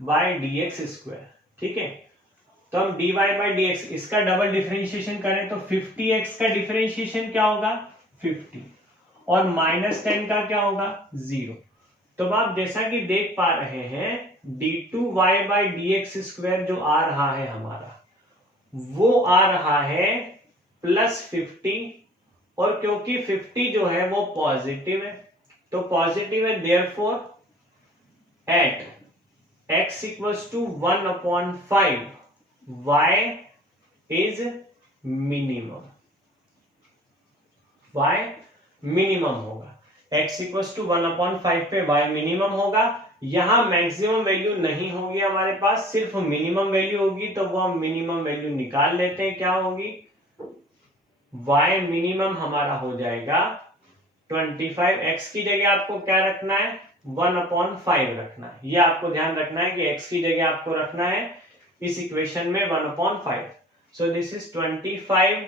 बाय dx स्क्वायर। ठीक है, तो हम dy बाय dx इसका डबल डिफरेंशिएशन करें तो 50x का डिफरेंशिएशन क्या होगा 50 और -10 का क्या होगा 0। तो अब आप जैसा कि देख पा रहे हैं d2y बाय dx स्क्वायर जो आ रहा है हमारा, वो आ रहा है +50, और क्योंकि 50 जो है वो पॉजिटिव है, तो पॉजिटिव है, therefore at x equals to 1/5 y is minimum, y minimum होगा। x इक्वल्स टू 1/5 पे y मिनिमम होगा। यहां मैक्सिमम वैल्यू नहीं होगी हमारे पास, सिर्फ मिनिमम वैल्यू होगी, तो वो हम मिनिमम वैल्यू निकाल लेते हैं। क्या होगी, y मिनिमम हमारा हो जाएगा 25। x की जगह आपको क्या रखना है 1/5 रखना है। ये आपको ध्यान रखना है कि x की जगह आपको रखना है इस इक्वेशन में 1/5। सो दिस इज 25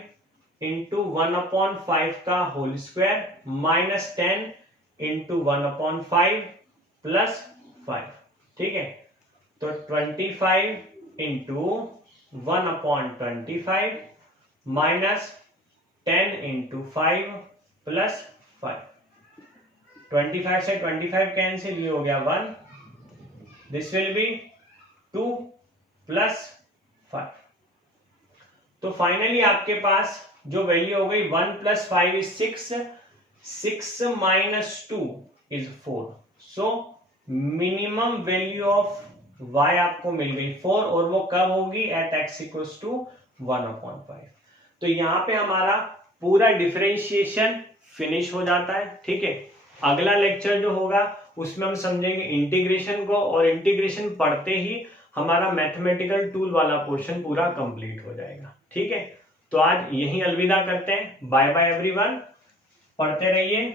इंटू 1/5 का होल स्क्वायर -10 इंटू 1/5 प्लस 5। ठीक है, तो 25 इंटू 1/25 माइनस 10 इंटू 5 प्लस 5। 25 से 25 कैंसिल, ये हो गया 1, दिस विल बी 2 प्लस 5। तो फाइनली आपके पास जो वैल्यू हो गई 1 + 5 is 6, 6 - 2 is 4। So minimum value of y आपको मिल गई 4, और वो कब होगी एट x इक्वल्स टू 1/5। तो यहाँ पे हमारा पूरा डिफरेंशिएशन फिनिश हो जाता है। ठीक है, अगला लेक्चर जो होगा उसमें हम समझेंगे इंटीग्रेशन को, और इंटीग्रेशन पढ़ते ही हमारा मैथमेटिकल टूल वाला पोर्शन पूरा कंप्लीट हो जाएगा। ठीक है, तो आज यही अलविदा करते हैं। बाय बाय एवरीवन, पढ़ते रहिए।